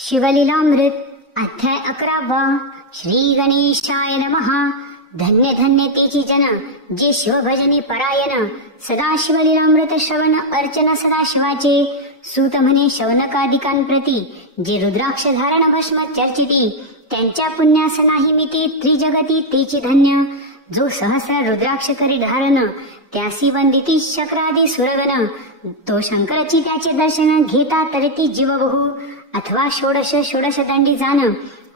शिवलीलामृत अध्याय 11 श्री गणेशाय नमः। धन्य धन्य तेची जन जे शिवभजनी परायण, सदा शिवलीलामृत श्रवण अर्चन सदा शिवाचे। सूत म्हणे शौनकादिकांप्रती जे रुद्राक्ष धारण भस्म चर्चिती, त्यांच्या पुण्यास नाही मिती त्रिजगती तेची धन्य। जो सहस्र रुद्राक्ष करी धारण, त्यासी वंदिती शक्रादी सुरगण। तो शंकराची त्याचे दर्शन घेता तरती जीव बहु, अथवा षोडश दंडी जाण।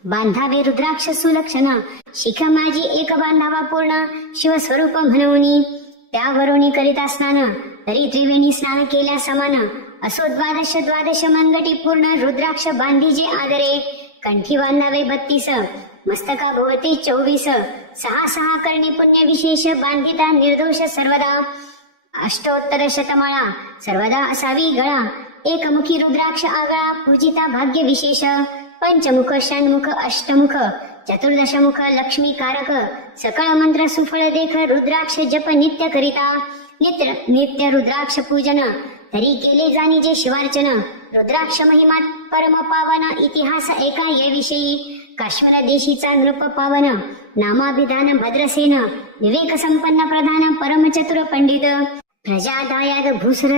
बांधावे रुद्राक्ष सुलक्षण, शिख माझी एक बांधावा पूर्ण। शिवस्वरूप म्हणूनी त्यावरुणी करिता स्नान, तरी त्रिवेणी स्नान केल्या समान। असो द्वादश मनगटी पूर्ण, रुद्राक्ष बांधीजे आदरे। कंठी बांधावे 32, मस्तका भोवती 24। सहा करणी पुण्य विशेष, बांधिता निर्दोष सर्वदा। अष्टोत्तर शतमाळा सर्वदा असावी गळा, एकमुखी रुद्राक्ष आगळा पूजिता भाग्य विशेष। पंचमुख षण्मुख अष्टमुख चतुर्दशमुख लक्ष्मी कारक, सकळ मंत्र सुफळ देख रुद्राक्ष जप नित्य करिता। नित्य रुद्राक्ष पूजन, तरी केले जाणी जे शिवार्चन। रुद्राक्ष महिमा परम पावन, इतिहास एका या विषयी। काश्मीर देशीचा नृप पावन, नामाभिधान भद्रसेन। विवेक संपन्न प्रधान, परम चतुर पंडित। प्रजा दायाद भूसर,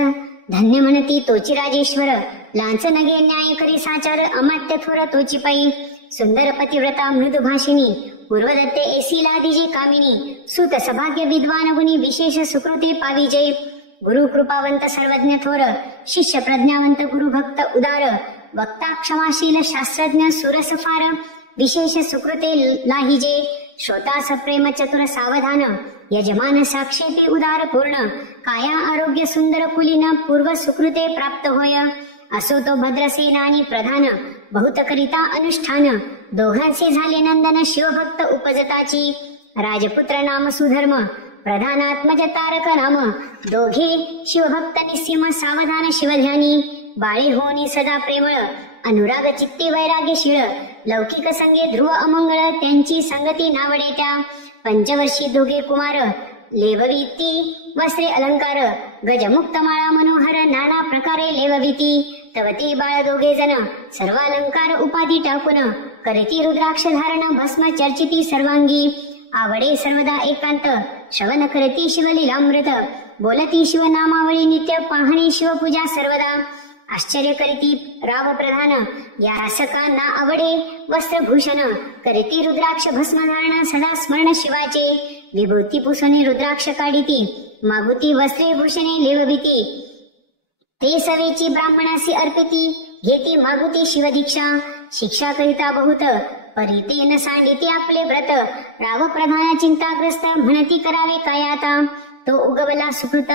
धन्य म्हणती तोची राजेश्वर। लांच नगे न्याय करी साचार, अमात्य थोर तोची पायी। सुंदर पतिव्रता मृदु भाषिणी, पूर्वदत्ते एसी लादीजी कामिनी। सुत सभाग्य विद्वान गुणी, विशेष सुकृते पाविजे। गुरु कृपावंत सर्वज्ञ थोर, शिष्य प्रज्ञावंत गुरु भक्त उदार। वक्ता क्षमाशील शास्त्रज्ञ सुरस फार, विशेष सुकृते लाहिजे। श्रोता सप्रेम चतुर सावधान, यजमान साक्षेपे उदार पूर्ण। काया आरोग्य सुंदर कुलीन, पूर्व सुकृते प्राप्त होय। असो तो भद्रसेन आणि प्रधान, बहुत करिता अनुष्ठान। दोघांचे झाले नंदन, शिवभक्त उपजताची। राजपुत्र नाम सुधर्म, प्रधानात्मज तारक नाम। दोघे शिवभक्त निस्सीम, सावधान शिवध्यानी। बाळे होनी सदा प्रेमळ, अनुराग चित्ते वैराग्यशीळ। लौकिक संगे ध्रुव अमंगळ, त्यांची संगती नावडे त्या। पंचवर्षी दोघे कुमार, लेवविती वस्त्रे अलंकार। गजमुक्त माळा मनोहर, नाना प्रकारे लेवविती। तवती बाळ दोघे जण, सर्वालंकार उपाधी टाकून। करिती रुद्राक्ष धारण, भस्म चर्चिती सर्वांगी। आवडे सर्वदा एकांत, श्रवण करती शिवलीलामृत। बोलती शिवनामावळी नित्य, पाहणी शिवपूजा सर्वदा। आश्चर्य करीती राव प्रधान, या रसकांना आवडे वस्त्रभूषण। करीती रुद्राक्ष भस्म धारण, सदा स्मरण शिवाचे। विभूती पुसणे रुद्राक्ष काढिती, मागुती वस्त्रे भूषणे लेवविती। ते सवेची ब्राह्मणासी अर्पिती, घेती मागुती शिवदीक्षा। शिक्षा करिता बहुत, परिते न सांडिते आपले व्रत। राव प्रधान चिंताग्रस्त, म्हणती करावे काय आता। तो उगवला सुकृत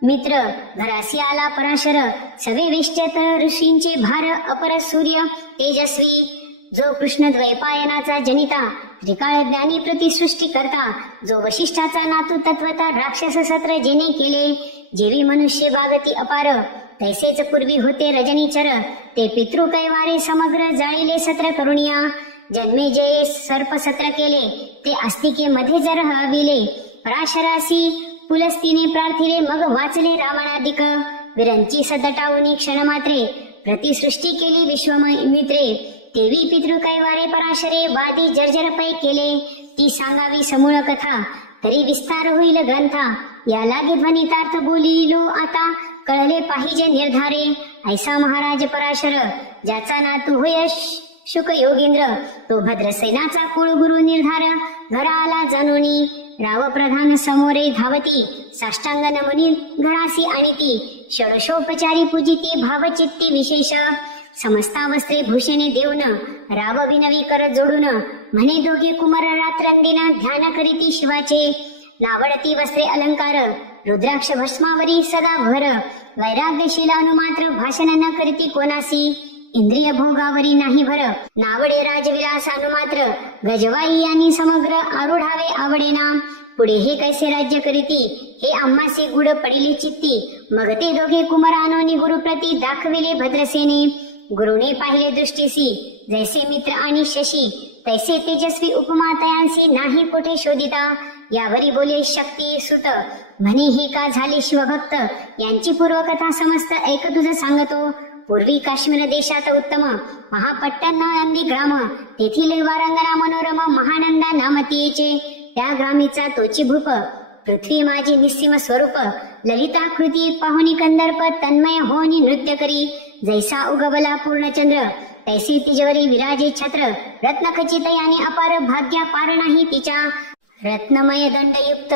मित्र, घरासी आला पराशर। सवे विष्टत ऋषींचे भार, अपर सूर्य तेजस्वी। जो कृष्ण द्वैपायनाचा जनिता, त्रिकाळ ज्ञानी प्रतिसृष्टी करता। जो वशिष्ठाचा नातू तत्वता, राक्षस सत्र जेने केले। जेवी मनुष्य बागती अपार, तैसेच पूर्वी होते रजनीचर। ते पितृ कैवारे समग्र, जाळीले सत्र करुणिया। जन्मे जये सर्प सत्र केले, ते आस्तिके मध्ये जर हविले। पराशरासी पुलस्तीने प्रार्थिले, मग वाचले रावणाधिक। विरंची सदटावनी क्षण मात्रे, प्रतिसृष्टी केली विश्वमित्रे। तेवी पितृ कैवारे पराशरे, वादी जर्जर पै केले। ती सांगावी समूळ कथा, तरी विस्तार होईल ग्रंथा। या लागे ध्वनितार्थ बोलिलो आता, कळले पाहिजे निर्धारे। ऐसा महाराज पराशर, ज्याचा नातू होय शुक योगेंद्र। तो भद्रसेनाचा कुळ गुरु निर्धार, घरा आला जाणोनी। राव प्रधान समोरे धावती, साष्टांग नमुनी घरासी आणिती। षोडशोपचारी पूजिती, भावचित्ती विशेष। समस्ता वस्त्रे भूषणे देऊन, राव विनवी कर जोडून। म्हणे दोघे कुमार रात्रंदिन, ध्यान करीती शिवाचे। नावडती वस्त्रे अलंकार, रुद्राक्ष भस्मावरी सदा भर। वैराग्यशील अनुमात्र, भाषण न करीती कोणासी। इंद्रिय भोगावरी नाही भर, नावडे राजविलास अनुमात्र। गजवाई यांनी समग्र, आरूढावे आवडेना। पुढे हे कैसे राज्य करीती, हे आम्हासे गुड पडिले चित्ती। मग ते दोघे कुमारानोनी गुरुप्रती, दाखविले भद्रसेने। गुरुने पाहिले दृष्टीसी, जैसे मित्र आणि शशी। तैसे तेजस्वी उपमा तयांसी, नाही कोठे शोधिता। यावरी बोले शक्ती सुत, म्हणे हे का झाले शिवभक्त। यांची पूर्वकथा समस्त ऐक तुझ सांगतो। पूर्वी काश्मीर देशात उत्तम महापट्टण नंदी ग्राम, तेथील वारंगना मनोरम महानंदा नामतीचे, त्या ग्रामीचा तोची भूप, पृथ्वी माझी निस्सीम स्वरूप, ललिताकृती पाहुनी कंदर्प तन्मय होनी नृत्य करी, जैसा उगवला पूर्णचंद्र तैसी तिजवरी विराजे छत्र, रत्नखचित याने अपार भाग्या पार नाही तिच्या, रत्नमय दंडयुक्त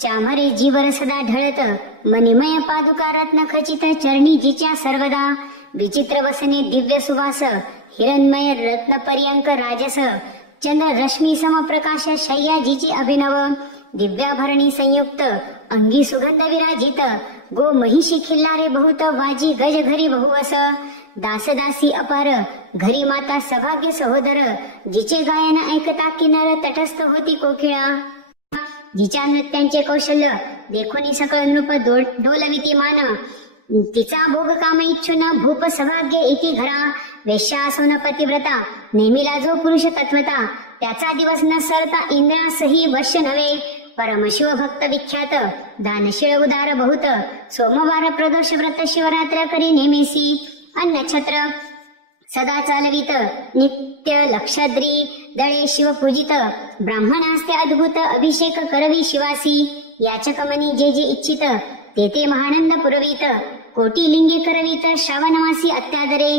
चामरे जीवर सदा ढळत, मणिमय पादुका रत्नखचित चरणी जिच्या सर्वदा, विचित्र वसने दिव्य सुवास, हिरणमय रत्नपर्यंक राजस, चंद्र रश्मी समप्रकाश शय्या जिची अभिनव, दिव्याभरणी संयुक्त अंगी सुगंध विराजित, गो महिषी खिल्लारे बहुत वाजी गज घरी बहुवस, दासदासी अपार घरी माता सभाग्य सहोदर, जिचे गायन ऐकता किन्नर तटस्थ होती कोकिळा, जिच्या नृत्यांचे कौशल्य देखोनी सकळ नृप डोलविती मान, तिचा भोग काम इच्छुन भूप सभाग्य इति घरा, वेश्या असून पतिव्रता नेहमीला जो पुरुष तत्वता, त्याचा दिवस न सरता इंद्रासही वर्ष नव्हे, परमशिव भक्त विख्यात दानशीळ उदार बहुत, सोमवार प्रदोष व्रत शिवरात्र करी नेमेसी, अन्नछत्र सदा चालवित नित्य लक्षद्री दळे शिव पूजित, ब्राह्मणास्ते अद्भुत अभिषेक करवी शिवासी, याचकमनी जे जे इच्छित ते ते महानंद पुरवित, कोटी लिंगे करवित श्रावणमासी अत्यादरे,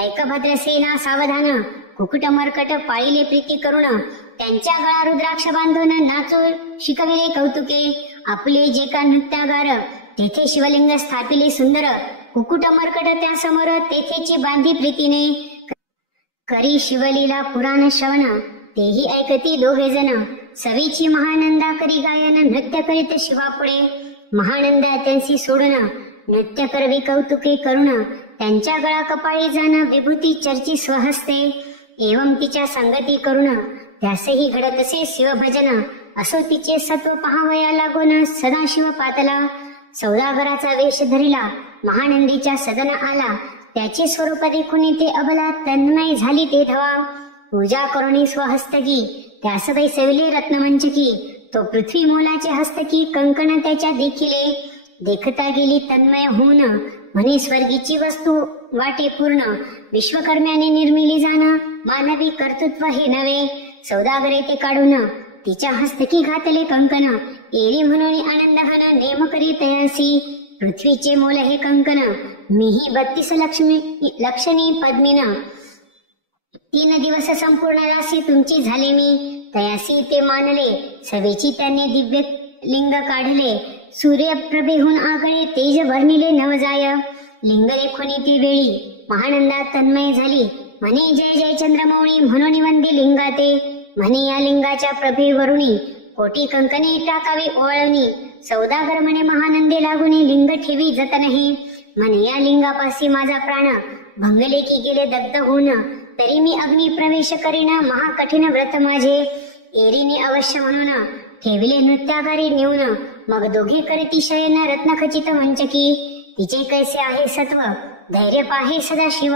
ऐकभद्रसेना सावधान कुकुट मर्कट पाळिले प्रीती करुण, त्यांच्या गळा रुद्राक्ष बांधून नाचू शिकविले कौतुके, आपले जे का नृत्यागार तेथे शिवलिंग स्थापिले सुंदर, कुकुट मर्कट त्या समोर तेथेची बांधी प्रीतीने, करी शिवलीला पुराण श्रवण तेही ऐकती दोघे जण, सवीची महानंदा करी गायन नृत्य करीत शिवापुढे, महानंदा त्यांसी सोडून नृत्य करवी कौतुके करुण, त्यांच्या गळा कपाळी जाण विभूती चर्ची स्वहस्ते, एवं तिच्या संगती करुण त्यासही घडतसे शिवभजन, असो तिचे सत्व पहावया लागून सदाशिव पातला, सौदागराचा वेश धरिला महानंदीच्या सदन आला, त्याचे स्वरूप देखुनी ते अबला तन्मय झाली ते धवा, पूजा करुणी स्वहस्तकी त्यास सविले रत्नमंचकी, तो पृथ्वी मोलाचे हस्तकी कंकण त्याच्या देखिले, देखता गेली तन्मय होऊन म्हणे स्वर्गीची वस्तू वाटे पूर्ण, विश्वकर्म्याने निर्मिली जाण मानवी कर्तृत्व हे नव्हे, सौदागरे ते काढून तिच्या हस्तकी घातले कंकण, एरी म्हणून आनंदहन नेम करी तयासी, पृथ्वीचे मोल हे कंकण मीही 32 लक्षणी पद्मीन, 3 दिवस संपूर्ण राशी तुमची झाले मी, तयासी ते मानले सवेची त्यांनी दिव्य लिंग काढले, सूर्यप्रभेहून आगळे तेज वर्णिले नवजाय, लिंग देखोनी ती वेळी महानंदा तन्मय झाली, म्हणे जय जय चंद्रमौळी म्हणून वंदे लिंगाते, म्हणे या लिंगाच्या प्रभेवरुणी कोटी कंकणे टाकावी ओळणी, सौदागर म्हणे महानंदे लागुनी लिंग ठेवी जतनही, म्हणे या लिंगापासी माझा प्राण भंगले की गेले दग्ध होऊन, तरी मी अग्नी प्रवेश करीन महाकठीण व्रत माझे, एरीने अवश्य म्हणून ठेविले नृत्यागारी नेऊन, मग दोघे करती शयन रत्नखचित मंचकी, तिचे कैसे आहे सत्व धैर्य पाहे सदाशिव,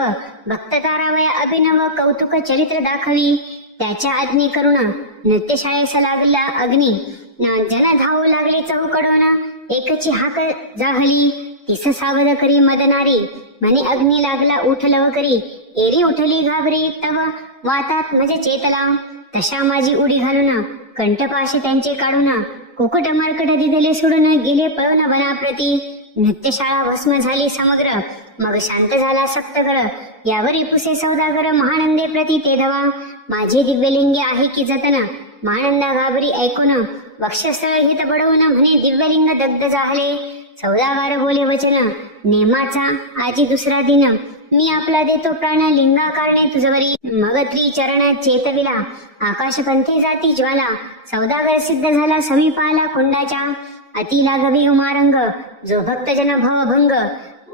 भक्त तारावया अभिनव कौतुक चरित्र दाखवी, त्याच्या आज्ञे करुण नृत्यशाळेस लागला अग्नी, जन धावू लागले चहूकडून, एकची हाक जाहली तिस सावध करी मदनारी, म्हणे अग्नी लागला उठलव करी, एरी उठली घाबरी तव वातात म्हणजे चेतला, तशा माझी उडी घालून कंठपाशी त्यांचे काढून, कुकुट मर्कट दिदले सोडून गेले पळून वनाप्रती, नृत्यशाळा भस्म झाली समग्र मग शांत झाला सक्तगड, यावरी पुसे सौदागर महानंदे प्रती ते धवा, माझे दिव्यलिंगे आहे की जतन, महानंदा घाबरी ऐकून वक्षस्थळ हित बडवून म्हणे दिव्यलिंग दग्ध झाले, सौदागर बोले वचन नेमाचा आजी दुसरा दिन, मी आपला देतो प्राण लिंगाकारणे तुझवरी, मग त्रिचरणात चेतविला आकाशपंथी जाती ज्वाला, सौदागर सिद्ध झाला समीप आला कुंडाच्या, अति लागवी उमारंग जो भक्तजन भवभंग,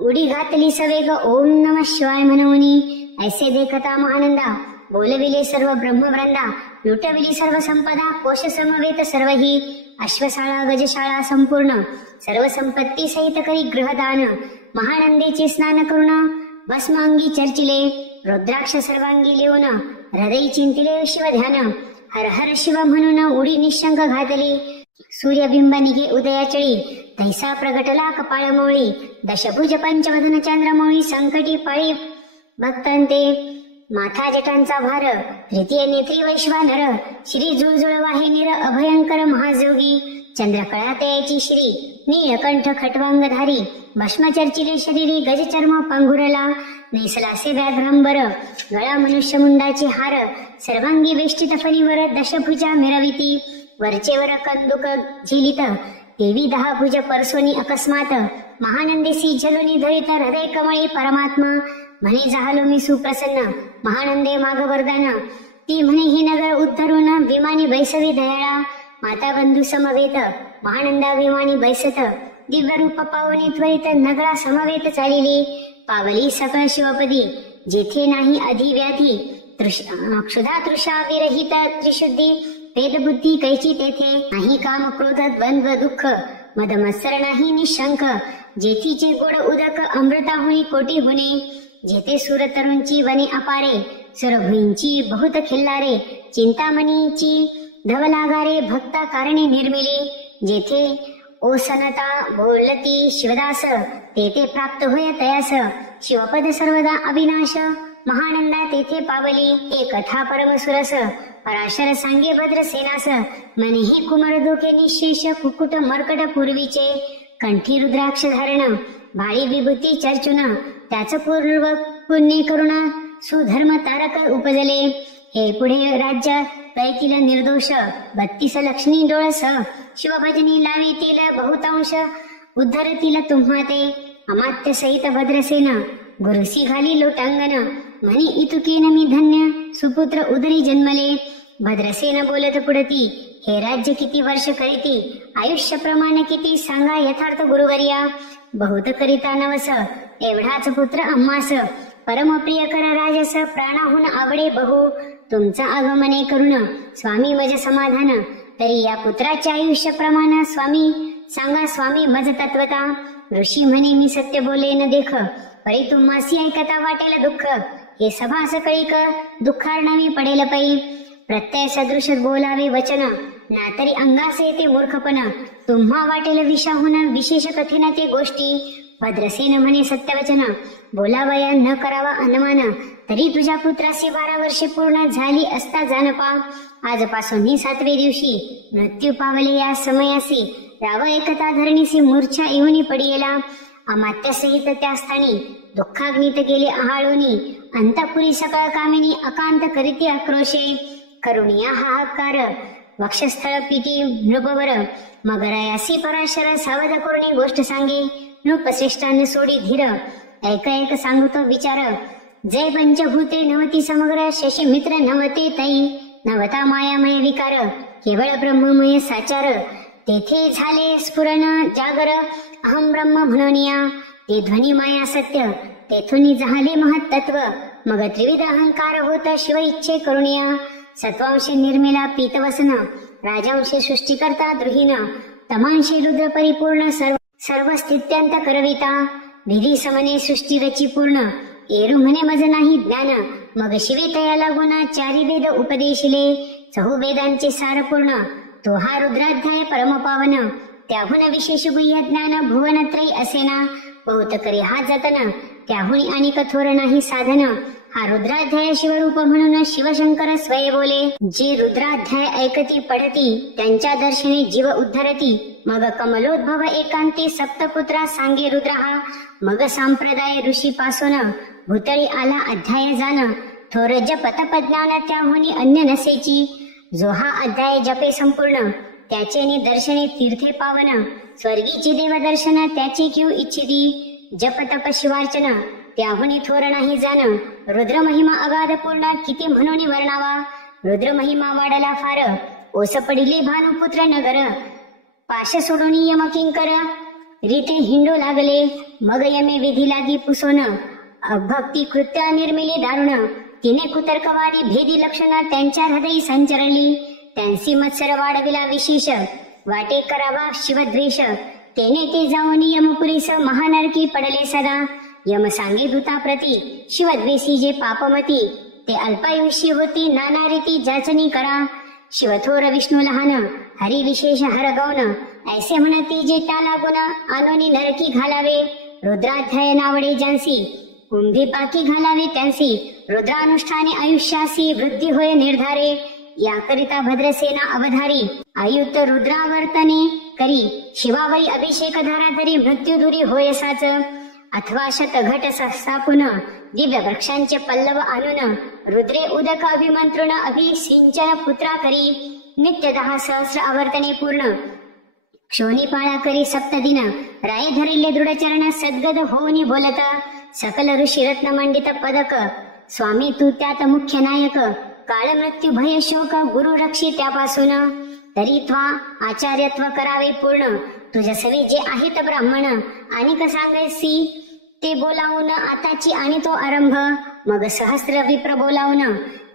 उडी घातली सवेग ओम नमः शिवाय म्हणूनी, ऐसे देखता महानंदा बोलविले सर्व ब्रह्मवृंदा, लुटविली सर्व संपदा कोश समवेत सर्वही, अश्वशाळा गजशाळा संपूर्ण सर्व संपत्ती सहित करी गृहदान, महानंदेचे स्नान करून भस्मांगी चर्चिले, रुद्राक्ष सर्वांगी लिहून हृदय चिंतिले शिवध्यान, हर हर शिव म्हणून उडी निशंक घातली, सूर्यबिंब निघे उदयाचळी तैसा प्रगटला कपाळमोळी, दशभुज पंचवदन चंद्रमोळी, संकटी पाळी भक्तांते माथा जटांचा भार, तृतीय नेत्री वैश्वानर, श्री जुळजुळ वाहिनीर अभयंकर महाजोगी, चंद्रकळा तयाची श्री, नीळकंठ खटवांगधारी, भस्मचर्चिले शरीरी गजचर्म पांघुरला, नेसलासे व्याघ्रांबर, गळा मनुष्यमुंडाचे हार, सर्वांगी वेष्टित फणीवर दशभुजा मिरविती, वरचेवर कंदुक झिलित, देवी 10 भुज परसोनी अकस्मात, महानंदेसी झलोनी धरित हृदय कमळी परमात्मा, म्हणे झालो मी सुप्रसन्न, महानंदे माग वरदान, ती म्हणे हे नगर उद्धरून विमानी बैसवी दयाळा, माता बंधू समवेत, महानंदा विमानी बैसत, दिव्य रूप पावनी त्वरित नगरा समवेत चालिली, पावली सकळ शिवपदी, जेथे नाही अधिव्याधी, क्षुधा तृषा विरहित त्रिशुद्धी, वेद बुद्धी कैची तेथे, नाही काम क्रोध द्वंद्व दुःख, मद मत्सर नाही निशंक, जेथीचे गोड उदक अमृताहुनी कोटी हुने, जेथे सुर तरुंची वने अपारे, सुरभुईंची बहुत खिल्लारे, चिंतामणीची धवलागारे भक्ता कारणे निर्मिली, जेथे ओसनता बोलती शिवदास, तेथे प्राप्त होय तयास, शिवपद सर्वदा अविनाश, महानंदा तेथे पावली, ते कथा परमसुरस, पराशर सांगे भद्रसेनास, मनेही कुमार डोके निशेष, कुकुट मर्कट पूर्वीचे, कंठी रुद्राक्ष धारण, भाळी विभूती चर्चुन, त्याच पूर्व पुण्य करुणा, सुधर्म तारक उपजले, हे पुढे राज्य पैकील निर्दोष, 32 लक्ष्मी डोळस, शिवभजनी लावीतील बहुतांश, उद्धरतील तुम्हा ते, अमात्य सहित भद्रसेन, गुरुसी घाली लोटांगण, म्हणे इतुकीन मी धन्य, सुपुत्र उदरी जन्मले, भद्रसेन बोलत पुढती, हे राज्य किती वर्ष करीती, आयुष्य प्रमाण किती सांगा यथार्थ गुरुवर्या, बहुत करिता नवस, एवढाच पुत्र आम्हास, परमप्रिय कर राजस, प्राणाहून आवडे बहु, तुमचा आगमने करुण स्वामी मज समाधान, तरी या पुत्राचे आयुष्य प्रमाण स्वामी सांगा स्वामी मज तत्वता, ऋषी म्हणे मी सत्य बोले न देख, परी तुम्हासी ऐकता वाटेल दुःख, हे सभास कळीक दुःखार्णवी पडेल पै, प्रत्यय सदृश बोलावे वचन, ना तरी अंगास येते मूर्खपण, तुम्हा वाटेल विषाहून विशेष कठीण ते गोष्टी, भद्रसेन म्हणे सत्यवचन, बोलावया न करावा अनुमान, तरी तुझ्या पुत्रासी 12 वर्षे पूर्ण झाली असता जानपा, आजपासून 7व्या दिवशी मृत्यू पावले या समयासी, राव एकता धरणीसी मूर्छा येऊनी पडियेला, अमात्य सहित त्या स्थानी, दुःखाग्नीत गेले आहाळोनी, अंतपुरी सकाळ कामिनी अकांत करीती आक्रोशे, करुणिया हाहाकार, वक्षस्थळ पीठी नृपवर, मग रायासी पराशर सावध करुणी गोष्ट सांगे, नृपश्रेष्ठांनी सोडी धीर, ऐक सांगतो विचार, जय पंचभूते नवती समग्र, शशी मित्र नवते तई, नवता मायामय विकार, केवळ ब्रह्ममय साचार, तेथे झाले स्फुरण जागर, अहम ब्रह्म म्हणूनिया, ते ध्वनी माया सत्य, तेथून झाले महत्त्व, मग त्रिविध अहंकार होत शिव इच्छे करुणिया, सत्वांशी निर्मिला पीतवसन, राजांशी सृष्टी करता द्रुहीन, तमांशी रुद्र परिपूर्ण, सर्व स्थित्यांत करविता, विधी समने सृष्टी रची पूर्ण, एरू म्हणे मज नाही ज्ञान, मग शिवे तया लागून 4 वेद उपदेशिले, 4 वेदांचे सार पूर्ण, तो हा रुद्राध्याय परमपावन, त्याहून विशेष गुह्य ज्ञान भुवनत्रयी असेना, बहुत करी हा जतन, त्याहून आणि कठोर नाही साधन, हा रुद्राध्याय शिवरूप म्हणून शिवशंकर स्वय बोले, जे रुद्राध्याय ऐकती पडती, त्यांच्या दर्शनी जीव उद्धरती, मग कमलोद्भव एकांती सप्तपुत्रा सांगे रुद्र हा, मग संप्रदाय ऋषी पासून भूतळी आला अध्याय जाण, थोर जप तप ज्ञान त्याहुनी अन्य नसेची, जो हा अध्याय जपे संपूर्ण, त्याचे दर्शने तीर्थे पावन, स्वर्गीची देव दर्शन त्याची घेऊ इच्छिती, जप तप शिवार्चन त्याहुनी थोर नाही जाण, रुद्र महिमा अगाध पूर्ण किती म्हणून वर्णावा, रुद्र महिमा वाढला फार, ओस पडिले भानुपुत्र नगर, पाश सोडून यम किंकर, रीते हिंडू लागले, मग यमे विधी लागी पुसोन, भक्ती कृत्य निर्मिली दारुण, तिने कुतर्कवादी भेदी लक्षण त्यांच्या हृदयी संचरली, त्यांसी मत्सर वाढविला विशेष, वाटे करावा शिवद्वेष, तेने ते जाऊन यमपुरीस महानरकी पडले सदा, यम सांगे दूता प्रती, शिवद्वेषी जे पापमती, ते अल्पायुषी होती नाना रीती जाचनी करा, शिवथोर विष्णू लहान, हरी विशेष हर गौन, ऐसे म्हणती जे त्याला गुण, आनोनी नरकी घालावे, रुद्राध्याय नावडे ज्यांसी, कुंभी पाकी घालावे त्यांसी, रुद्रानुष्ठाने आयुष्यासी वृद्धी होय निर्धारे, याकरिता भद्रसेना अवधारी, आयुक्त रुद्रावर्तने करी, शिवावरी अभिषेक धाराधरी, मृत्यू दुरी होय साच, अथवा शतघट स्थापून, दिव्य वृक्षांचे पल्लव आणून, रुद्रे उदक अभिमंत्रुण अभिसिंचन पुत्रा करी, नित्य 10 सहस्र आवर्तने पूर्ण, क्षोणीपाळा करी सप्तदिन, राय धरिले दृढचरण सद्गद होऊनी बोलत, सकल ऋषी रत्न मंडित पदक, स्वामी तू त्यात मुख्य नायक, काळ मृत्यू भय शोक गुरु रक्षी त्यापासून, तरी त्वा आचार्यत्व करावे पूर्ण, तुझ्यासवे जे आहेत ब्राह्मण, आणि सांगायसी ते बोलावून आताची आणि तो आरंभ, मग सहस्र विप्र बोलावून,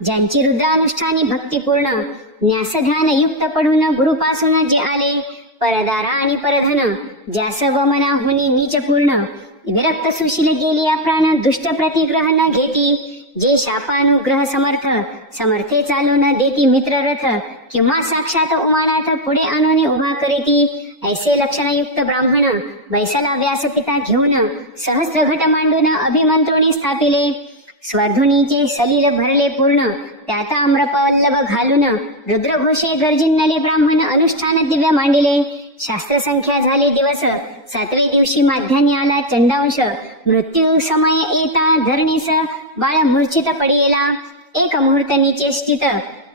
ज्यांची रुद्रानुष्ठानी भक्तिपूर्ण, न्यास ध्यान युक्त पडून गुरुपासून जे आले, परदारा आणि परधन, ज्यास वमना होनी नीच पूर्ण, विरक्त सुशील गेली या प्राण, दुष्ट प्रतिग्रह न घेती, जे शापानुग्रह समर्थ, समर्थे चालून देती मित्र रथ, किंवा साक्षात उमानात पुढे आणून उभा करीती, ऐसे लक्षणयुक्त ब्राह्मण, बैसला व्यासपिता घेऊन, सहस्र घट मांडून अभिमंत्रुणी स्थापिले, स्वर्धुनीचे सलील भरले पूर्ण, त्यात आम्रपल्लव घालून, रुद्रघोषे गर्जिन्नले ब्राह्मण, अनुष्ठान दिव्य मांडिले, शास्त्र संख्या झाले दिवस, 7वे दिवशी माध्यान्नी आला चंडांश, मृत्यू समय येता धरणीस, बाळ मूर्छित पडियेला, एक मुहूर्त निचेष्टित,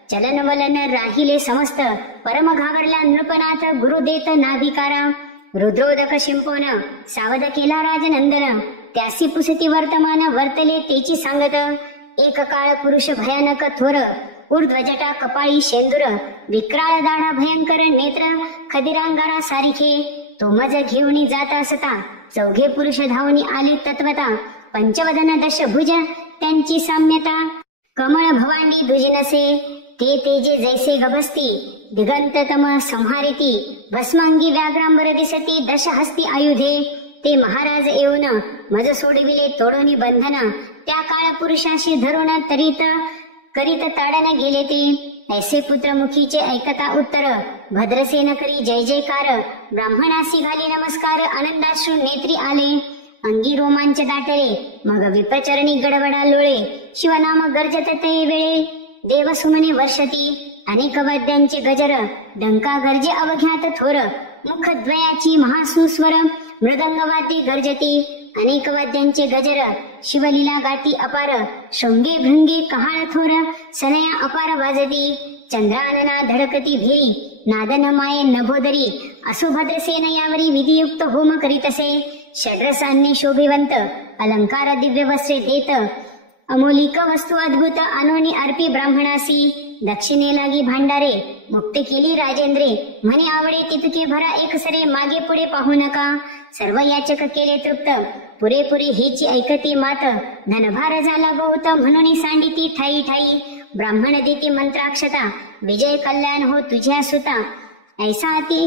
चलन वलन राहिले समस्त, परम घाबरला नृपनाथ, गुरु देत नाभिकारा, रुद्रोदक शिंपोन, सावध केला राजनंदन, त्यासी पुसती वर्तमान, वर्तले तेची सांगत, एक काळ पुरुष भयानक थोर, ऊर्ध्वजटा कपाळी शेंदूर, विक्राळ दाढा भयंकर नेत्र, खदिरांगारा सारिखे, तो मज घेऊनी जात असता, 4घे पुरुष धावनी आले तत्वता, पंचवदन दशभुज त्यांची साम्यता, कमळ भवांडी दुजिनसे, ते तेजे जैसे गभस्ती, दिगंततम संहारिती, भस्मांगी व्याघ्रांबर दिसती, दशहस्ती आयुधे, ते महाराज येऊन मज सोडविले तोडोनी बंधन, त्या काळ पुरुषाशी धरून तरीत करीत ताडन गेले ते, ऐसे पुत्रमुखीचे ऐकता उत्तर, भद्रसेन करी जय जयकार, ब्राह्मणासी घाली नमस्कार, आनंदाश्रू नेत्री आले, अंगी रोमांच दाटले, मग विप्रचरणी गडबडा लोळे, शिवनाम गर्जत ते वेळे, देवसुमने वर्षती, अनेक वाद्यांचे गजर, डंका गर्जे अवघ्यात थोर, मुखद्वयाची महासुस्वर, मृदंगवाती गर्जती, अनेक वाद्यांचे गजर, शिवलीला गाती अपार, शृंगे भृंगे कहाळ थोर, सनया अपार वाजती, चंद्रानना धडकती भेरी, नादन माये नभोदरी, असुभद्रसेन यावरी विधियुक्त होम करीतसे, षड्रसान्य शोभिवंत, अलंकार दिव्य वस्त्रे देत, अमोलिक वस्तू अद्भुत आणोनी अर्पी ब्राह्मणासी, दक्षिणे लागी भांडारे, मुक्त केली राजेंद्रे, म्हणे आवडे तितके भरा एकसरे, मागे पुढे पाहू नका, सर्व याचक केले तृप्त, पुरेपुरी हेची ऐकती मात, धनभार झाला बहुत, म्हणून सांडिती ठाई ठाई, ब्राह्मण देती मंत्राक्षता, विजय कल्याण हो तुझ्या सुता, ऐसा अति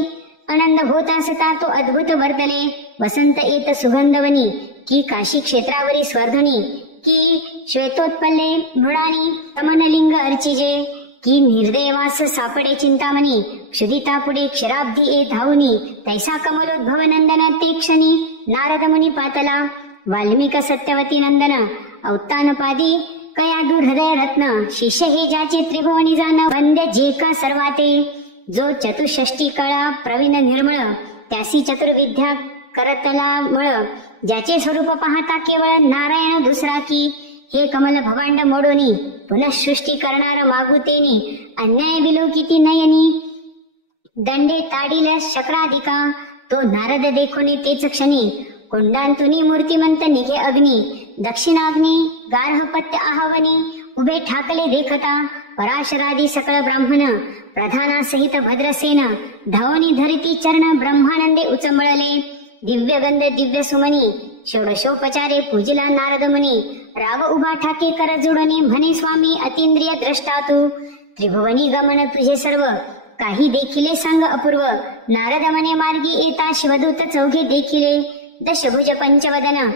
आनंद होत असता तो अद्भुत वर्तले, वसंत येत सुगंधवनी, की काशी क्षेत्रावरी स्वर्धनी, की श्वेतोत्पल्ले मृडानी, तमनलिंग अर्चिजे, की निर्देवास सापडे चिंतामणी, क्षुदिता पुढे क्षराब्दी ए धावनी, तैसा कमलोद्भव नंदन ते क्षणी, नारद मुनी पातला, वाल्मिक सत्यवती नंदन, औत्तानपादी कयादू हृदय रत्न, शिष्य हे ज्याचे त्रिभुवनी जाण, वंद्य जे का सर्वाते, जो चतुष्षष्टी कळा प्रवीण निर्मळ, त्यासी चतुर्विद्या करतला मळ, ज्याचे स्वरूप पाहता केवळ नारायण दुसरा की, हे कमल भवांड मोडोनी, पुनः सृष्टी करणार मागुतेनी, अन्याय विलोकिती नयनी, दंडे ताडील शक्राधिका, तो नारद देखोनी तेच क्षणी, कुंडांतुनी मूर्तिमंत निघे अग्नी, दक्षिणाग्नी गार्हपत्य आहवनी, उभे ठाकले देखता, पराशरादी सकळ ब्राह्मण, प्रधानासहित भद्रसेन, धावनी धरिती चरण, ब्रह्मानंदे उचंबळले, दिव्यगंध दिव्य सुमनी, षोडशोपचारे पूजिला नारद मुनी, राव उभा ठाके कर जुडणी, म्हणे स्वामी अतींद्रिय द्रष्टा तू, त्रिभुवनी गमन तुझे सर्व, काही देखिले सांग अपूर्व, नारद म्हणे मार्गी येता, शिवदूत 4घे देखिले, दशभुज पंचवदन,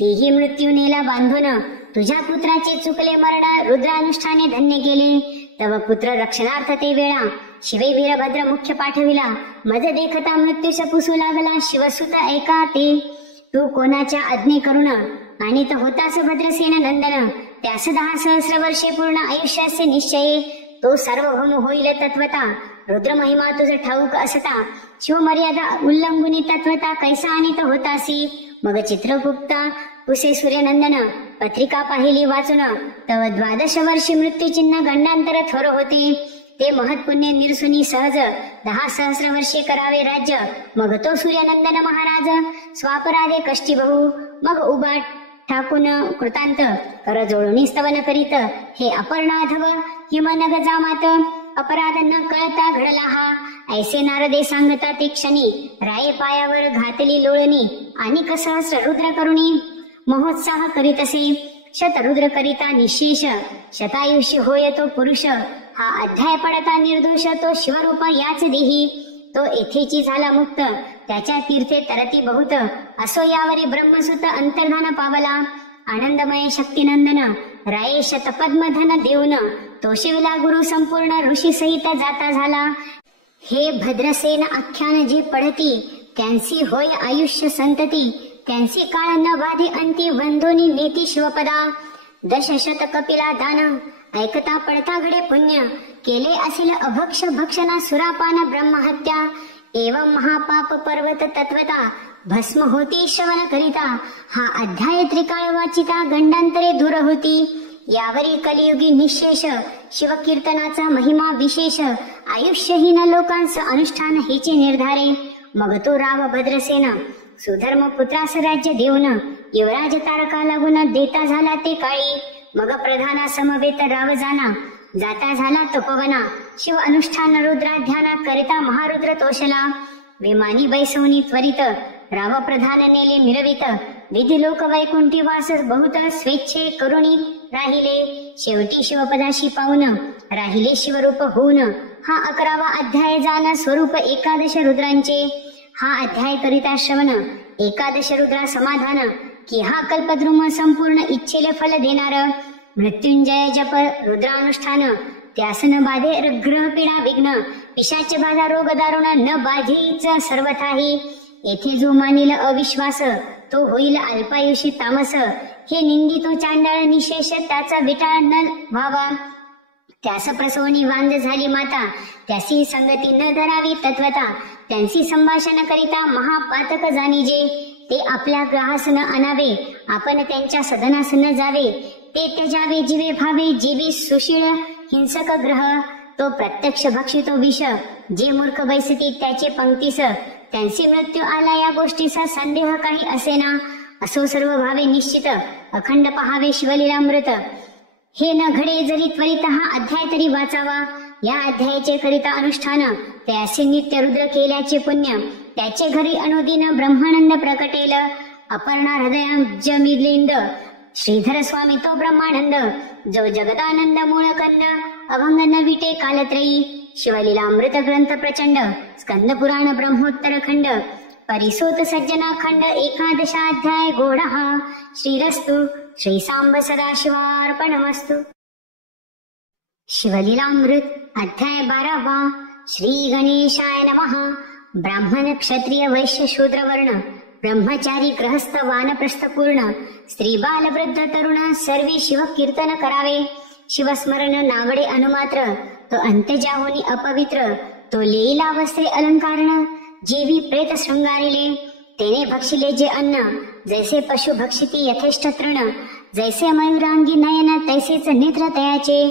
तेही मृत्यू नेला बांधून, तुझ्या पुत्राचे चुकले मरण, रुद्रानुष्ठाने धन्य केले, तव पुत्र रक्षणार्थ ते वेळा शिवे वीरभद्र मुख्य पाठविला. मज देखता मृत्यूस पुसू लागला शिवसुत ऐका ते. तू कोणाच्या आज्ञे करून आणि तर होतास भद्रसेन नंदन. त्यास 10 सहस्र वर्षे पूर्ण आयुष्याचे निश्चय. तो सार्वभौम होईल तत्वता. रुद्र महिमा तुझ ठाऊक असता. शिवमर्यादा उल्लंघुनी तत्वता कैसा आणि तर होतासी. मग चित्रगुप्ता पुसे सूर्यनंदन पत्रिका पाहिली वाचून. तव 12 वर्षी मृत्यूचिन्ह गंडांतर थोर होते. ते महत्पुण्य निरसुनी सहज 10 सहस्र वर्षे करावे राज्य. मग तो सूर्यनंदन महाराज स्वापराधे कष्टी बहु. मग उभा ठाकून कृतांत कर जोडून स्तवन करीत. हे अपर्णाधव हिमनग जामात अपराध न कळता घडला हा. ऐसे नारदे सांगता ते क्षणी. राये पायावर घातली लोळणी आणि सहस्र रुद्र करुणी. महोत्साह करीत असे शतरुद्र करिता निशेष. शतायुष्य होय तो पुरुष. हा अध्याय पडता निर्दोष. तो शिवरूप याच देही. तो येथेची झाला मुक्त. त्याच्या तीर्थे तरती बहुत. असो यावरी ब्रह्मसुत अंतर्धान पावला. आनंदमय शक्तिनंदन राये शतपद्मधन देऊन. तोशिवला गुरु संपूर्ण ऋषी सहित जाता झाला. हे भद्रसेन आख्यान जे पडती. त्यांची होय आयुष्य संतती. त्यांची काळ न बाधी अंती वंदोनी नेती शिवपदा. 10 कपिला दान ऐकता पडता घडे पुण्य. केले असेल अभक्ष भक्षणा सुरापान ब्रह्महत्या. एवं महापाप पर्वत तत्वता भस्म होती श्रवण करिता. हा अध्याय त्रिकाळ वाचिता गंडांतरे दूर होती. यावरी कलियुगी निशेष शिवकीर्तनाचा महिमा विशेष. आयुष्यहीन लोकांचं अनुष्ठान हेचे निर्धारे. मग तो राव भद्रसेन सुधर्म पुत्रास राज्य देऊन. युवराज तारका लागून देता झाला ते काळी. मग प्रधाना समवेत राव जाना. जाता झाला तपोवना. शिव अनुष्ठान रुद्राध्याना करिता महारुद्र तोषला. विमानी बैसवनी त्वरित राव प्रधान नेले मिरवित. विधी लोक वैकुंठी वास बहुत स्वेच्छे करुणी राहिले. शेवटी शिवपदाशी पाहून राहिले शिवरूप होऊन. हा 11वा अध्याय जाण स्वरूप 11 रुद्रांचे. हा अध्याय करिता श्रवण 11 रुद्रा समाधान. की हा कल्पद्रुम संपूर्ण इच्छेले फल देणार. मृत्युंजय जप रुद्रानुष्ठान. त्यास न बाधे ग्रह पीडा विघ्न. पिशाच बाधा रोग दारुण न बाधीच सर्वथाही. येथे जो मानिल अविश्वास तो होईल अल्पायुषी तामस. हे निंदितो चांडाळ निशेष त्याचा विटाळ न व्हावा. त्यास प्रसवणी वांज झाली माता. त्यासी संगती न धरावी तत्वता. त्यांची संभाषण करिता महापातक जाणीजे. ते आपल्या ग्राहास न आणावे. आपण त्यांच्या सदनास न जावे. ते त्याजावे जीवे भावे. जीवी सुशीळ हिंसक ग्रह. तो प्रत्यक्ष भक्षितो विष. जे मूर्ख बैसती त्याचे पंक्तीस. त्यांची मृत्यू आला या गोष्टीचा संदेह काही असेना. असो सर्व भावे निश्चित. अखंड पहावे शिवलीलामृत. हे न घडे जरी त्वरित हा अध्याय तरी वाचावा. या अध्यायाचे करिता अनुष्ठान. त्याचे नित्य रुद्र केल्याचे पुण्य. त्याचे घरी अनुदिन ब्रह्मानंद प्रकटेल. अपर्णा हृदयाब्ज मिलिंद. श्रीधर स्वामी तो ब्रह्मानंद. जो जगदानंद मूळकंद. अभंग न विटे कालत्रयी. शिवलीलामृत ग्रंथ प्रचंड. स्कंद पुराण ब्रह्मोत्तर खंड. परिसोत सज्जना खंड. 11 अध्याय गोड हा. श्रीरस्तु श्री सांब सदाशिवार्पणमस्तु. शिवलीलामृत अध्याय 12वा. श्री गणेशाय नमः. ब्राह्मण क्षत्रिय वैश्य शूद्र वर्ण. ब्रह्मचारी गृहस्थ वानप्रस्थ पूर्ण. स्त्री बाल वृद्ध तरुण सर्वे शिव कीर्तन करावे. शिवस्मरण नावडे अनुमात्र. तो अंत्यजाहोनी अपवित्र. तो लेईला वस्त्रे अलंकारण. जेवी प्रेत शृंगारिले. तेने भक्षिले जे अन्न. जैसे पशु भक्षिती यथेष्ट तृण. जैसे मयुरांगी नयन तैसेच नेत्र तयाचे.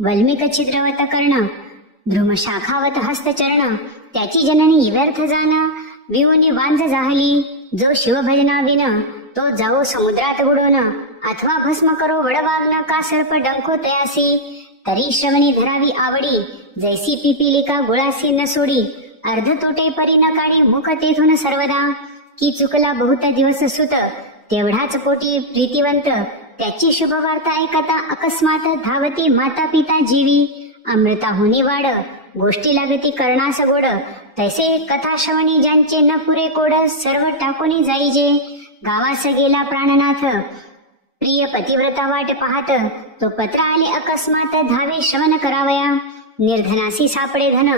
वल्मिक छिद्रवत कर्ण. ध्रुमशाखावत हस्तचरण. त्याची जननी व्यर्थ जाण. विऊनी वांझ जाहली. जो शिवभजना विन तो जावो समुद्रात बुडून. अथवा भस्म करो वडवाग्न. का सर्प डंको तयासी. तरी श्रवणी धरावी आवडी. जैसी पिपिलिका गुळासी न सोडी. अर्ध तोटे परी न काढी मुख तेथून सर्वदा. की चुकला बहुत दिवस सुत. तेवढाच पोटी प्रीतिवंत. त्याची शुभ वार्ता ऐकता अकस्मात धावती माता पिता जीवी. अमृताहुनी वाड. गोष्टी लागती कर्णास गोड. तैसे कथा श्रवणी ज्यांचे न पुरे कोड. सर्व टाकूनी जाईजे. गावास गेला प्राणनाथ. प्रिय पतिव्रता वाट पाहत. तो पत्र आले अकस्मात धावे श्रवण करावया. निर्धनासी सापडे धन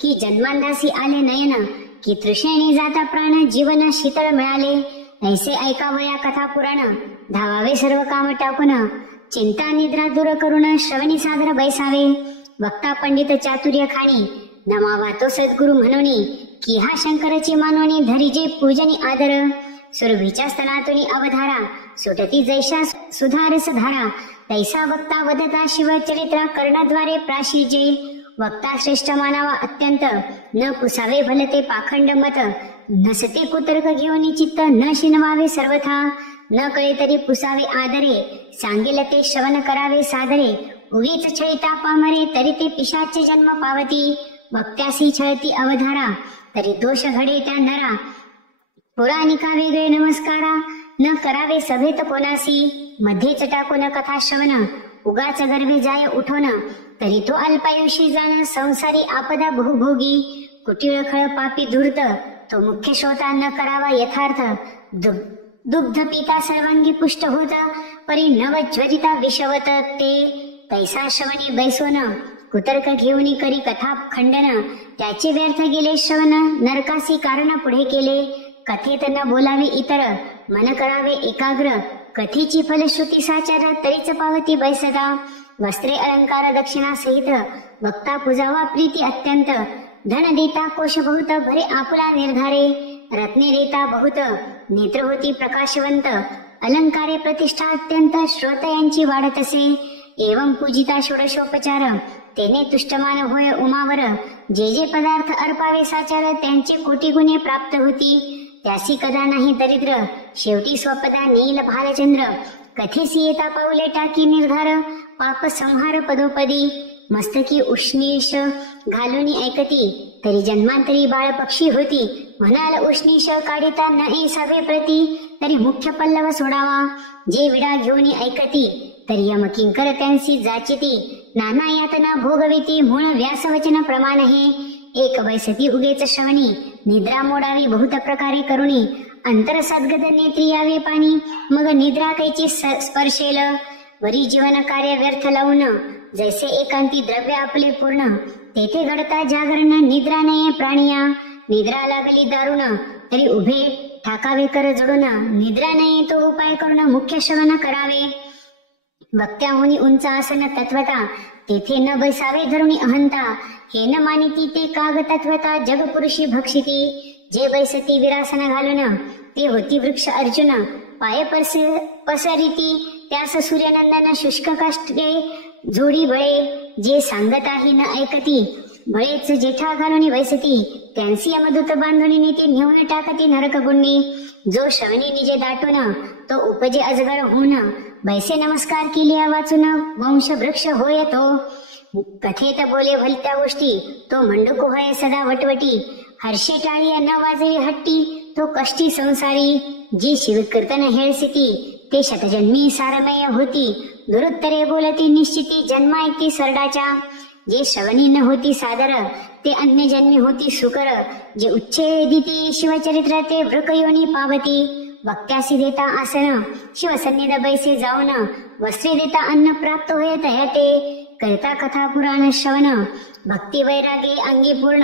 की जन्मांधासी आले नयन की तृष्णेने जाता प्राण जीवन शीतळ मिळाले. ऐसे ऐकावया कथा पुराण धावावे सर्व काम टाकून चिंता निद्रा दूर करून श्रवणी सादर बैसावे. वक्ता पंडित चातुर्य खाणी नमावा तो सद्गुरु म्हणूनी की हा शंकरची मानवणी धरिजे पूजनी आदर. सुरभीच्या स्तनातुनी अवधारा सुटती जैसा सुधारस धारा तैसा वक्ता वदता शिवचरित्रा कर्णद्वारे प्राशिजे. वक्ता श्रेष्ठ मानावा अत्यंत न पुसावे भलते पाखंड मत नसते कुतर्क घेऊन चित्त न शिनवावे सर्वथा. न कळे तरी पुसावे आदरे सांगेल ते श्रवण करावे सादरे. उगीच छळिता पामरे तरी ते पिशाचे जन्म पावती. वक्त्यासी छळती अवधारा तरी दोष घडे त्या नरा. पुराणिका वेगळे नमस्कारा न करावे सभेत कोणासी. मध्येच टाकून कथा श्रवण उगाच गर्भे जाय उठोन तरी तो अल्पायुषी जाण संसारी आपदा बहुभोगी. कुटिळ खळ पापी धूर्त तो मुख्य श्रोता न करावा यथार्थ. दुग्ध पिता सर्वांगी पुष्ट होत परी नव ज्वरिता विषवत ते. तैसा श्रवणी बैसोन कुतर्क घेऊन करी कथा खंडन त्याचे व्यर्थ गेले श्रवण नरकासी कारण पुढे केले. कथेत न बोलावे इतर मन करावे एकाग्र कथेची फलश्रुती साचार तरीच पावती बैसता. वस्त्रे अलंकार दक्षिणा सहित वक्ता पूजावा प्रीती अत्यंत. धन देता कोश बहुत भरे आपुला निर्धारे. रत्ने देता बहुत नेत्र होती प्रकाशवंत. अलंकारे प्रतिष्ठा अत्यंत श्रोत यांची वाढत असे. एवं पूजिता षोडशोपचार तेने तुष्टमान होय उमावर. जे जे पदार्थ अर्पावे साचार त्यांचे कोटी गुणे प्राप्त होती. त्यासी कदा नाही दरिद्र शेवटी स्वपदा नेईल भालचंद्र. कथेसी येता पाऊले टाकी निर्धार पाप संहार पदोपदी. मस्तकी उष्णीश घालून ऐकती तरी जन्मांतरी बाळ पक्षी होती. म्हणाल उष्णीश काढिता न सभे प्रती तरी मुख्य पल्लव सोडावा. जे विडा घेऊन ऐकती तरी यम किंकर त्यांसी जाचिती. नाना यातना भोगविती मूळ व्यासवचन प्रमाण हे. एक बैसती उगेच श्रवणी निद्रा मोडावी बहुत प्रकारे करुणी. अंतर सद्गत नेत्री यावे पाणी मग निद्रा कैची स्पर्शेल. वरी जीवन कार्य व्यर्थ लावून जैसे एकांती द्रव्य आपले पूर्ण तेथे घडता जागरण निद्रा नये प्राणिया. निद्रा लागली दारुण तरी उभे ठाकावे कर जोडून. निद्रा नये तो उपाय करून मुख्य श्रवण करावे. वक्त्याहुनी उंच आसन तत्वता तेथे न बैसावे धरुणी अहंता. हे न मानिती ते काग तत्वता जगपुरुषी भक्षिती. जे बैसती विरासन घालून ते होती वृक्ष अर्जुन. पाय पसरिती त्यास सूर्यनंदन शुष्क काष्टे जोडी बळे. जे सांगताही न ऐकती बळेच जेठा घालून बैसती. त्यांसी यमदूत बांधून नीती नेऊन टाकती नरक गुंडी. जो श्रवणी निजे दाटून तो उपजे अजगर होऊन. बैसे नमस्कार केली वाचून वंश वृक्ष होय तो. कथेत बोले भलत्या गोष्टी तो मंडूक होय सदा वटवटी. हर्षे टाळी न वाजवी हट्टी तो कष्टी संसारी. जी शिवकीर्तन हेळसिती ते शतजन्मी सारमय होती. दुरुत्तरे बोलती निश्चिती जन्मायती सरडाच्या. जे श्रवणी न होती सादर ते अन्यजन्मी होती सुकर. जे उच्छेदिती शिवचरित्र ते वृकयोनी पावती. वक्त्यासी देता आसन शिवसन्निध बैसे जाऊन. वस्त्रे देता अन्न प्राप्त होय तयाते. करता कथा पुराण श्रवण भक्ती वैरागे अंगी पूर्ण.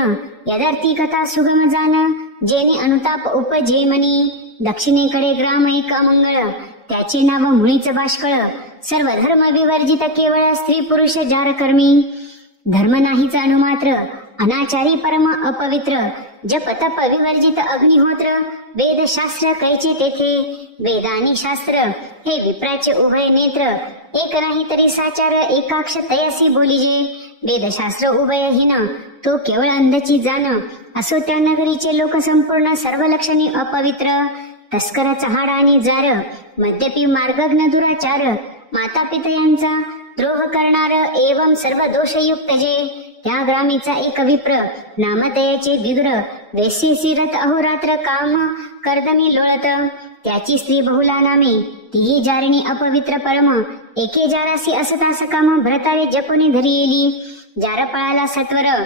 यदर्थी कथा सुगम जान जेने अनुताप उपजे मनी. दक्षिणेकडे ग्राम एक अमंगळ त्याचे नाव मुळीच बाष्कळ. सर्व धर्म विवर्जित केवळ स्त्री पुरुष जार कर्मी. धर्म नाहीच अणुमात्र अनाचारी परम अपवित्र. जप तप विवर्जित अग्निहोत्र. वेद शास्त्र कैचे तेथे वेदानी शास्त्र हे विप्राचे उभय नेत्र. एक नाही तरी साचार एकाक्ष तयसी बोलिजे. वेदशास्त्र उभयहीन तो केवळ अंधची जाण. असो त्या नगरीचे लोक संपूर्ण सर्व लक्षणी अपवित्र. तस्कर चहाड आणि जार मद्यपी मार्गज्ञ दुराचार. माता पितयांचा द्रोह करणार एवं सर्व दोषयुक्त जे. त्या ग्रामीचा एक विप्र नामधेयाचे दिग्र. वेशीसी रथ अहोरात्र काम कर्दमी लोळत. त्याची स्त्री बहुला नामे तीही जारिणी अपवित्र परम. एके जारासी असता सकाम भ्रतारे जपुनी धरी येली. जार पळाला सत्वर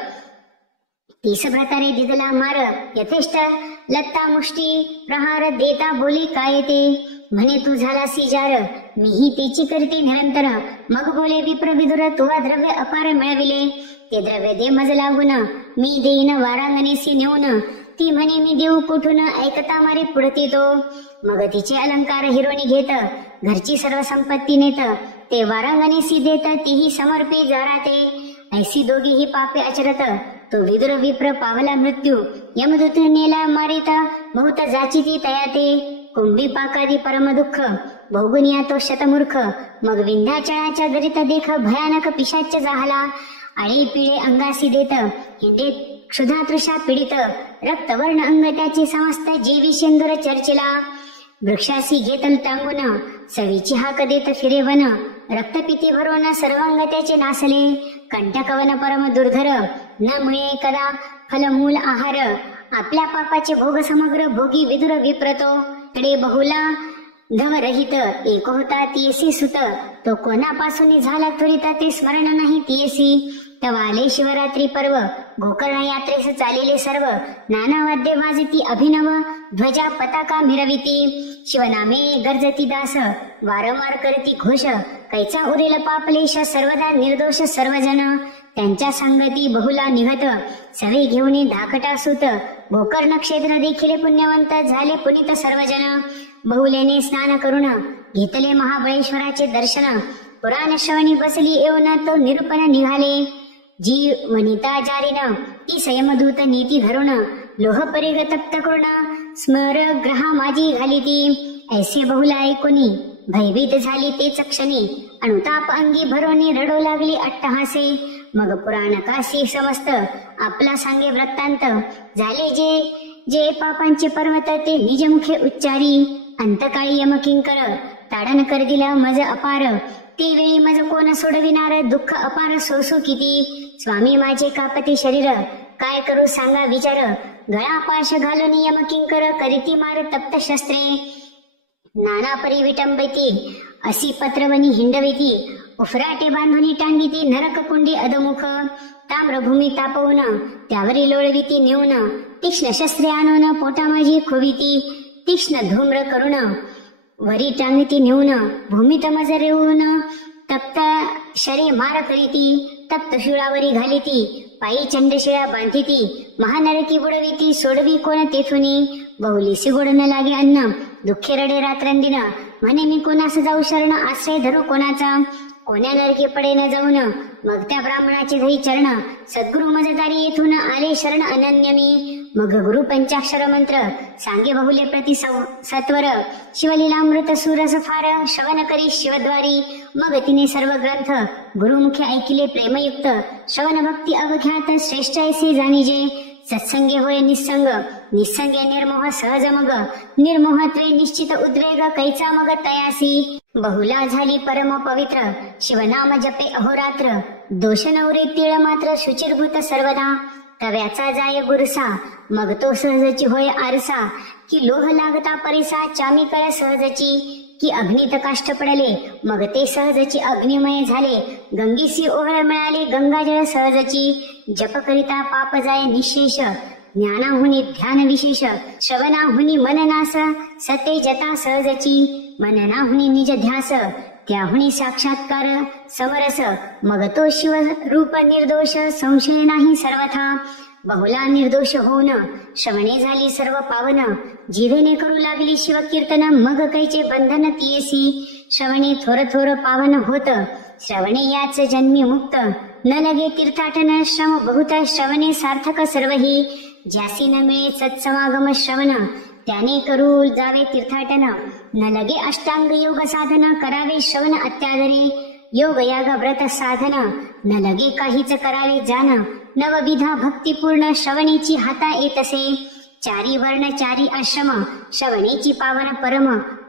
तीस भ्रतारे दिदला मार. यथेष्ट लत्ता मुष्टी प्रहार देता बोली काय ते. म्हणे तू झालासी जार, मीही तेची करते निरंतर. मग बोले विप्र विदुर, तुवा द्रव्य अपार मिळविले, ते द्रव्य दे मज लागून, मी देईन वारांगणेसी नेऊन. ती म्हणे मी देऊ कुठून, ऐकता मारे पुढती तो. मग तिचे अलंकार हिरोणी घेत, घरची सर्व संपत्ती नेत, ते वारांगणेसी देत, तीही समर्पी जाराते. ऐसी दोघीही पापे अचरत, तो विदुर विप्र पावला मृत्यू, यमदूत नेला मारित, बहुत जाची ती तयाते. कुंभी पाकादी परम दुःख, भोगुनिया तो शतमूर्ख. मग विंध्याचळाच्या दरीत देख, भयानक पिशाच जाहला, आळी पिळे अंगासी देत, हिंडे क्षुधा तृषा पीडित. रक्तवर्ण अंग त्याचे समस्त, जेवी शेंदूर चर्चिला. वृक्षासी घेतल टांगून, सवीची हाक देत फिरे वन. रक्तपिती भरून सर्वांग त्याचे नासले, कंटकवन परम दुर्धर, न मिळे कदा फलमूल आहार. आपल्या पापाचे भोग समग्र भोगी विदुर विप्रतो, कडे बहुला धवरहित, एक होता तियसी सुत. तो कोणापासून झाला त्वरित, ते स्मरण नाही तियसी. तेव्हा आले शिवरात्री पर्व, गोकर्ण यात्रेस चालेले सर्व. नाना वाद्य वाजती अभिनव, ध्वजा पताका मिरविती. शिवनामे गर्जती दास, वारंवार करती घोष. कैचा उरेल पापलेश, सर्वदा निर्दोष सर्वजन. त्यांच्या संगती बहुला निघत, सवे घेऊन धाकटा सुत. गोकर्ण क्षेत्र देखील पुण्यवंत, झाले पुनीत सर्वजन. बहुलेने स्नान करून, घेतले महाबळेश्वराचे दर्शन. पुराण श्रवणी बसली येऊन, तो निरूपण निघाले. जी वनिता जारीन, ती संयमदूत नीती धरून. लोह परिग तप्त करून, स्मर ग्रहा माझी घाली ती. ऐसे बहुला ऐकोनी, भयभीत झाली तेच क्षणी. अनुताप अंगी भरोनी, रडू लागली अट्टहासे. मग पुराण काशी समस्त, आपला सांगे वृत्तांत. झाले जे पापांचे पर्वत, ते निजमुखे उच्चारी. अंतकाळी यमकिंकर, ताडन कर दिला मज अपार. ते वेळी मज कोण सोडविनार, दुःख अपार सोसू किती. स्वामी माझे कापते शरीर, काय करू सांगा विचार. गळा पाश घालून यमकिंकर, करीती मार तप्त शस्त्रे. नाना परी विटंबिती, अशी पत्रवनी हिंडविती. उफराटे बांधुनी टांगिती, नरक कुंडी अधमुख. ताम्रभूमी तापवून, त्यावरी लोळविती नेऊन. तीक्ष्ण शस्त्रे आणून, पोटा माझी खोविती. तीक्ष्ण धूम्र करून, वरी टांगती नेऊन. भूमीत मज रेवून, तप्त शरे मार करीती. तप्त शिळावरी घालीती, पायी चंडशिळा बांधिती. महानरकी बुडविती, सोडवी कोण तेथुनी. बहुलीसी गोड न लागे अन्न, दुःखे रडे रात्रंदिन. म्हणे मी कोणास जाऊ शरण, आश्रय धरू कोणाचा. कोण्या नरकी पडे न जाऊन, मग त्या ब्राह्मणाचे घरी चरण. सद्गुरु मजदारी येथून आले शरण अनन्य मी. मग गुरु पंचाक्षर मंत्र, सांगे बहुले प्रति सत्वर. शिवलीलामृत सुरस फार, श्रवण करी शिवद्वारी. मग तिने सर्व ग्रंथ, गुरुमुखे ऐकिले प्रेमयुक्त. श्रवण भक्ती अवघ्यात, श्रेष्ठ ऐसे जाणीजे. सत्संगे होय निस्संग, निस्संगे निर्मोह सहज मग. निर्मोहत्वे निश्चित उद्वेग, कैचा मग तयासी. बहुला झाली परम पवित्र, शिवनाम जपे अहोरात्र. दोष नवरे तिळ मात्र, शुचिरभूत सर्वदा. तव्याचा जाय गुरसा, मग तो सहजची होय आरसा. की लोह लागता परिसा, चामिकळ सहजची. की अग्नीत काष्ट पडले, मग ते सहजची अग्निमय झाले. गंगीसी ओहळ मिळाली, गंगाजळ सहजची. जप करिता पाप जाय निशेष, ज्ञानाहुनी ध्यान विशेष. श्रवणाहुनी मननास, सते जता सहजची. मननाहुनी निज ध्यास, त्याहुनी साक्षात्कार समरस. मग तो शिव रूप निर्दोष, संशय नाही सर्वथा. बहुला निर्दोष होऊन, श्रवणे झाली सर्व पावन. जीवेने करू लागली शिव कीर्तन, मग कैचे बंधन तियसी. श्रवणे थोर थोर पावन होत, श्रवणे याच जन्मी मुक्त. न लगे तीर्थाटन, श्रम बहुत श्रवणे सार्थक सर्वही. ज्यासी न मिळे सत्समागम श्रवण, त्याने करू जावे तीर्थाटन. न लगे अष्टांग योग साधन, करावे श्रवण अत्यादरे. योग याग व्रत साधन, न लगे काहीच करावे जाण. नवविधा भक्तिपूर्ण, श्रवणेची हाता येतसे. चारी वर्ण चारी आश्रम, श्रवणेची पावन परम.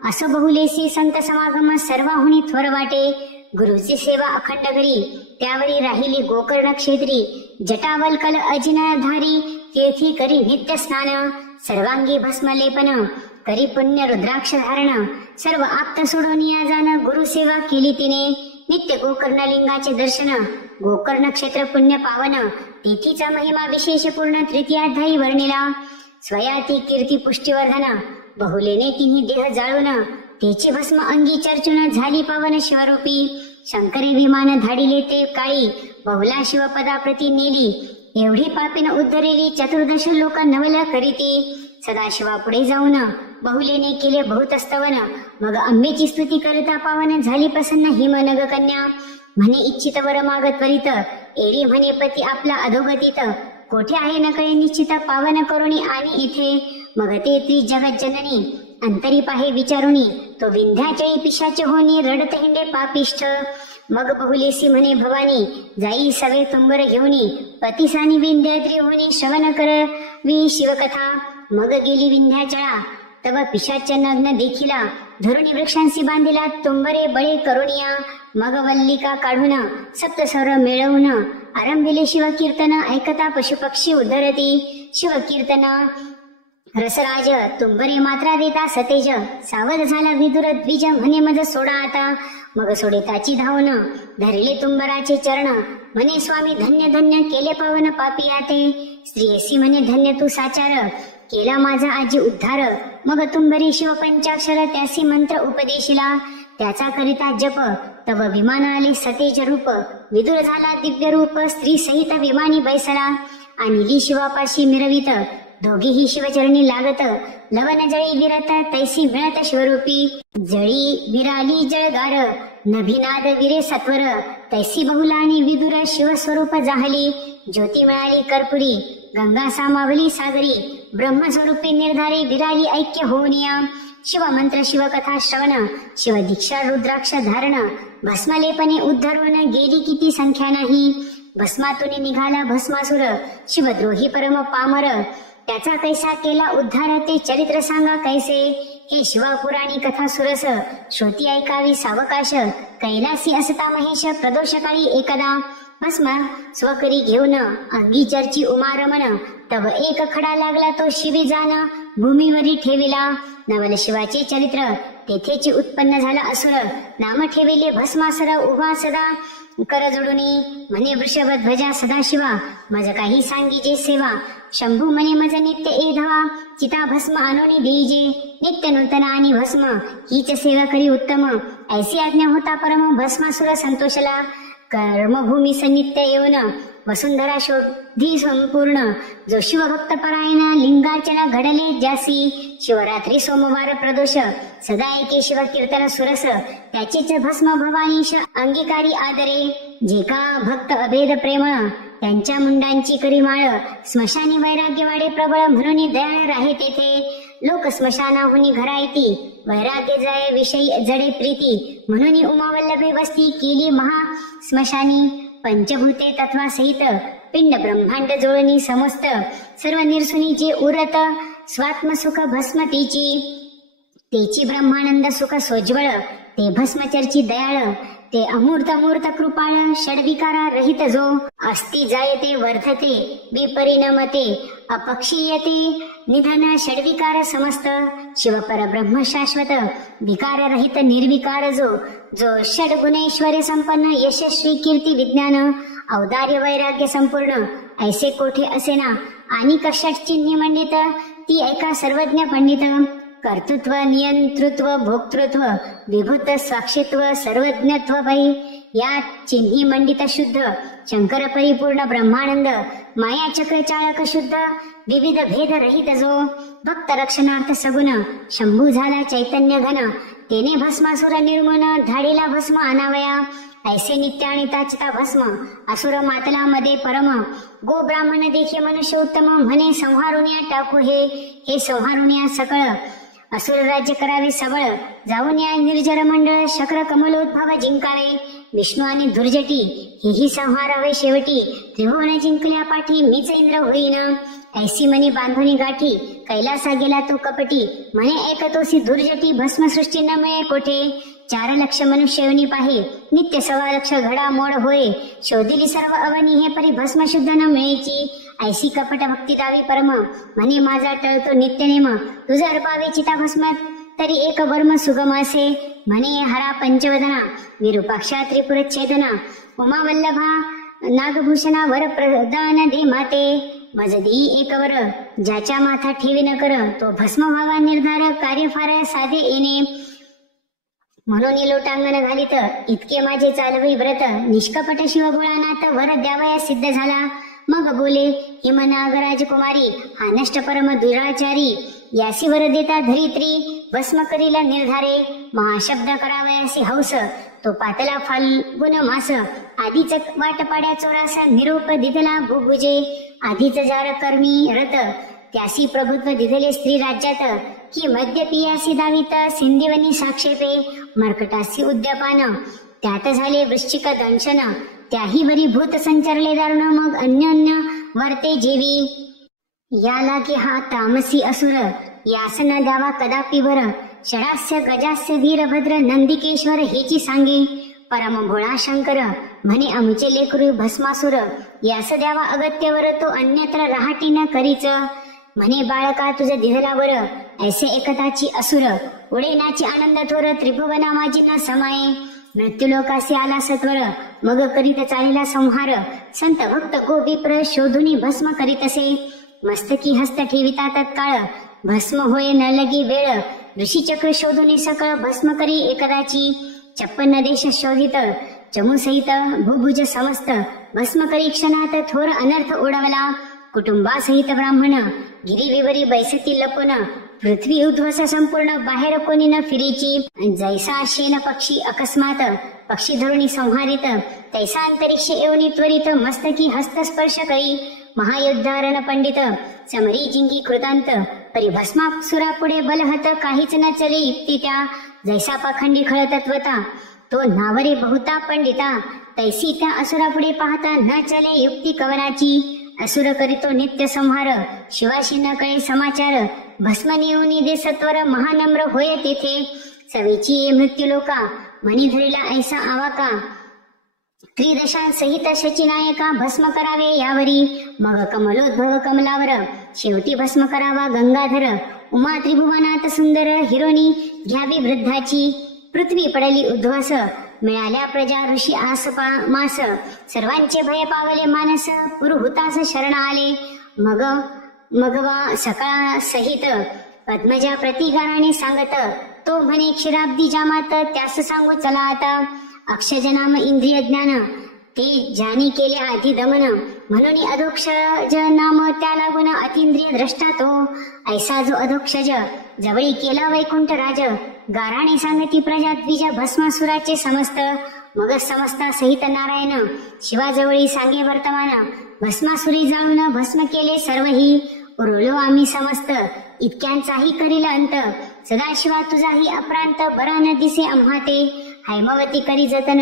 असं बहुलेसी संत समागम, सर्वाहुनी थोर वाटे. गुरुची सेवा अखंड करी, त्यावरी राहिली गोकर्ण क्षेत्री. जटावल्कल अजिनधारी, तीर्थी करी नित्य स्नान. सर्वांगी भस्म लेपन, करी पुण्य रुद्राक्ष धारण. सर्व आप्त सोडून या जाण, गुरुसेवा केली तिने. नित्य गोकर्ण लिंगाचे दर्शन, गोकर्ण क्षेत्र पुण्य पावन. तिथीचा महिमा विशेष पूर्ण, तृतीयाध्यायी वर्णिला. स्वयाती कीर्ती पुष्टिवर्धन, बहुलेने तिन्ही देह जाळून. त्याची भस्म अंगी चर्चून झाली पावन शिवरूपी. शंकरी विमान धाडिले ते काळी, बहुला शिवपदाप्रती नेली. एवढी पापीन उद्धरेली, चतुर्दश लोक नवल करीती. सदाशिवा पुढे जाऊन बहुलेने केले बहुत स्तवन. मग अंबेची स्तुती करता पावन झाली प्रसन्न हिमनग कन्या. म्हणे इच्छित वर माग त्वरित, एरी म्हणे पती आपला अधोगतीत. कोठे आहे न कळे निश्चित, पावन करुणी आणि इथे. मग ते त्रिजगत जननी अंतरी पाहे विचारुनी, तो विंध्याचळी पिशाचे होनी, रडत हिंडे पापिष्ठ. मग बहुलेसी म्हणे भवानी, जाई सवे तुंबर घेऊनी, पतिसानी विंध्याद्री होनी, श्रवण करवी शिवकथा. मग गेली विंध्याचळा, तव पिशाच नग्न देखिला, धरुणी वृक्षांशी बांधिला तुंबरे बळे करुणिया. मग वल्लिका काढून सप्तस्वर मिळवून, आरंभिले शिवकीर्तन, ऐकता पशुपक्षी उद्धरती. शिवकीर्तन रसराज तुंबरे मात्रा देता सतेज, सावध झाला विदुर द्विज, म्हणे मज सोडा आता. मग सोडे ताची धावून, धरले तुंबराचे चरण, म्हणे स्वामी धन्य धन्य केले पावन पापी आते. स्त्रियसी म्हणे धन्य तू साचार, केला माझा आजी उद्धार. मग तुंबरी शिव पंचाक्षर, त्यासी मंत्र उपदेशिला, त्याचा करिता जप. तव विमान आले सतेज रूप, विदुर झाला दिव्य रूप, स्त्री सहित विमानी बैसला. आणि शिवापाशी मिरवित, दोघीही शिवचरणी लागत, लवन जळी विरत, तैसी मिळत शिवरूपी. जळी विराली जळगार, नभिनाद विरे सत्वर, तैसी बहुलानी विदुर शिवस्वरूप जाहली. ज्योती मिळाली कर्पुरी, गंगा सामावली सागरी, ब्रह्मस्वरूपी निर्धारी, विराली ऐक्य होनिया. शिवमंत्र शिवकथा श्रवण, शिवदीक्षा रुद्राक्ष धारण, भस्मलेपणे उद्धरून गेली किती संख्या नाही. भस्मातून निघाला भस्मासुर, शिवद्रोही परम पामर, त्याचा कैसा केला उद्धार, ते चरित्र सांगा कैसे. हे शिवापुराणी कथा सुरस, श्रोती ऐकावी सावकाश. कैलासी असता महेश, प्रदोषकाळी एकदा, भस्म स्वकरी घेऊन अंगी चर्ची उमारमन. तव एक खडा लागला तो शिवी जाण, भूमीवरी ठेविला. नवल शिवाचे चरित्र तेथेची उत्पन्न झाला असुर, नाम ठेविले भस्मासुर उभा सदा कर जोडुनी. म्हणे वृषभ ध्वजा सदाशिवा, मज काही सांगीजे सेवा. शंभू म्हणे मज नित्य एधवा, चिता भस्म आणोनी देईजे. नित्य नूतन आणि भस्म, हीच सेवा करी उत्तम. ऐसी आज्ञा होता परम, भस्मासुर संतोषला. कर्मभूमी सनित्य येऊन, वसुंधरा शोधी संपूर्ण. जो शिवभक्त परायण, लिंगार्चना घडले ज्यासी. शिवरात्री सोमवार प्रदोष, सदा एके शिव कीर्तन सुरस. त्याचेच भस्म भवानीश अंगीकारी आदरे. जे का भक्त अभेद प्रेम, त्यांच्या मुंडांची करी माळ. स्मशानी वैराग्य वाडे प्रबळ, म्हणून दयाळ राहे तेथे. लोक स्मशानाहुनी घरा येती, वैराग्य जाय विषयी जडे प्रीती. म्हणून उमावल्लभे वस्ती केली महा स्मशानी. पंचभूते तत्वासहित, पिंड ब्रह्मांड जोळणी समस्त. सर्व निरसुनी जे उरत, स्वात्मसुख भस्म तेची ब्रह्मानंद सुख सोज्वळ. ते भस्मचर्ची दयाळ, ते अमूर्त मूर्त कृपाळ. षड्विकारा रहित जो, अस्ति जायते वर्धते विपरिणमते. अपक्षीयते निधन षड्विकार समस्त. शिवपर ब्रह्म शाश्वत, विकार रहित निर्विकार जो. जो षड्गुणेश्वर्य संपन्न, यशस्वी कीर्ती विज्ञान. औदार्य वैराग्य संपूर्ण, ऐसे कोठे असेना. आणि षट चिन्हे मंडित, ती ऐका सर्वज्ञ पंडित. कर्तृत्व नियंतृत्व भोक्तृत्व, विभूत साक्षित्व सर्वज्ञत्व बाई. या चिन्ही मंडित शुद्ध, शंकर परिपूर्ण ब्रह्मानंद. माया चक्र चाळक शुद्ध, विविध भेद रहित जो. भक्त रक्षणार्थ सगुण, शंभू झाला चैतन्य घन. तेने भस्मासुर निर्मून, धाडीला भस्म आणावया. ऐसे नित्य आणि ताचता भस्म, असुर मातला मध्ये परम. गो ब्राह्मण देखे मनुष्य उत्तम, म्हणे संहारुनिया टाकू हे संहारुनिया सकळ. असुर राज्य करावे सबळ, जाऊन या निर्जर मंडळ. शक्र कमलोद्भव जिंकावे, विष्णू आणि दुर्जटी. हेही संहारावे शेवटी. त्रिभुवन जिंकल्या पाठी, मीच इंद्र होईन. ऐसी मनी बांधुनी गाठी, कैलासा गेला तो कपटी. म्हणे एकतोसी दुर्जटी, भस्मसृष्टी न मिळे कोठे. 4 लक्ष मनुष्य योनी पाहे, नित्य 1.25 लक्ष घडा मोड होय. शोधिली सर्व अवनी, हे परी भस्म शुद्ध न मिळेची. ऐसी कपट भक्ती दावी परम, म्हणे माझा टळतो नित्यनेम. तुझ अर्पावे चिता भस्म, तरी एक वर्म सुगम असे. म्हणे हरा पंचवदना, विरूपाक्षा त्रिपुरच्छेदना. उमावल्लभा नागभूषणा, वर प्रदान दे माते. मजदी एक वर, ज्याच्या माथा ठेवी न कर. तो भस्म व्हावा निर्धार, कार्य फार साधे येणे. म्हणून लोटांगण घालित इतके माझे चालवी व्रत निष्कपट शिवभोळानाथ वर द्यावया सिद्ध झाला. मग बोले हिमनागराज कुमारी हा नष्ट परम दुराचारी यासी वर देता धरित्री भस्म करीला निर्धारे महाशब्द करावयासी हौस तो पातला फाल्गुन मास आधीच वाट पाड्या चोरासा निरोप दिधला भुभुजे आधीच जार कर्मी रत त्यासी प्रभुत्व दिधले स्त्री राज्यात की मध्य पियासी दावित सिंधीवनी साक्षेपे मर्कटासी उद्यापान त्यात झाले वृश्चिक दंशन त्याही वरी भूत संचरले दारुण मग अन्य वर्ते जेवी याला की हा तामसी असुर यास न द्यावा कदापि वर षडास्य गजास्य वीरभद्र नंदिकेश्वर हेची सांगे परम भोळा शंकर म्हणे आमचे लेकरू भस्मासुर यास द्यावा अगत्यवर तो अन्यत्र राहटी न करीच म्हणे बाळका तुझ दिधलावर ऐसे एकताची असुर उडेनाची आनंद थोर त्रिभुवना माझी न समाये मृत्यूलोकासी आला सत्वर मग करीत चालिला संहार संत भक्त गोविप्र शोधुनी भस्म करीतसे मस्तकी हस्त ठेविता तत्काळ भस्म होय न लगी वेळ ऋषीचक्र शोधुनी सकळ भस्म करी एकदाची 56 देश शोधित चमूसहित भूभुज समस्त भस्म करी क्षणात थोर अनर्थ उडवला कुटुंबासहित ब्राह्मण गिरीविवरी बैसती लपून पृथ्वी उद्ध्वस संपूर्ण बाहेर कोणी न फिरीची जैसा शेन पक्षी अकस्मात पक्षी धरुणी संहारित तैसा अंतरिक्ष येऊनी त्वरित मस्तकी हस्तस्पर्श करी महायुद्धारण पंडित समरी जिंगी कृतांत परिभस्मासुरा पुढे बलहत काहीच न चली युक्ती त्या जैसा पाखंडी खळतत्वता तो नावरे बहुता पंडिता तैसी त्या असुरापुढे पाहता न चले युक्ती कवनाची असुर करीतो नित्य संहार शिवाशी न कळे समाचार भस्म नेऊनी दे सत्वर महानम्र होय तेथे सवेची ये मृत्यू लोका म्हणी धरिला ऐसा आवाका त्रिदशा सहित शचीनायका भस्म करावे यावरी मग कमलोद्भव कमलावर शेवटी भस्म करावा गंगाधर उमा त्रिभुवनात सुंदर हिरोनी घ्यावी वृद्धाची पृथ्वी पडली उद्ध्वस मिळाल्या प्रजा ऋषी आसपा मास सर्वांचे भय पावले मानस पुरुहुतास शरण आले मगवा सकाळ सहित पद्मजा प्रतिगाराने सांगत तो म्हणे क्षीराब्दी जामात त्यास सांगू चला आता अक्षजनाम इंद्रिय ज्ञान ते ज्यानी केले आधी दमन म्हणून अधोक्षज नाम त्या लागून अतिंद्रिय द्रष्टा तो ऐसा जो अधोक्षज जवळी केला वैकुंठ राज गाराने सांगती प्रजा द्विज भस्मासुराचे समस्त मग समस्ता सहित नारायण शिवाजवळी सांगे वर्तमान भस्मासुरी जाळून भस्म केले सर्वही उरलो आम्ही समस्त इतक्यांचाही करील अंत सदाशिवा तुझाही अप्रांत बरा न दिसे आम्हा ते हैमवती करी जतन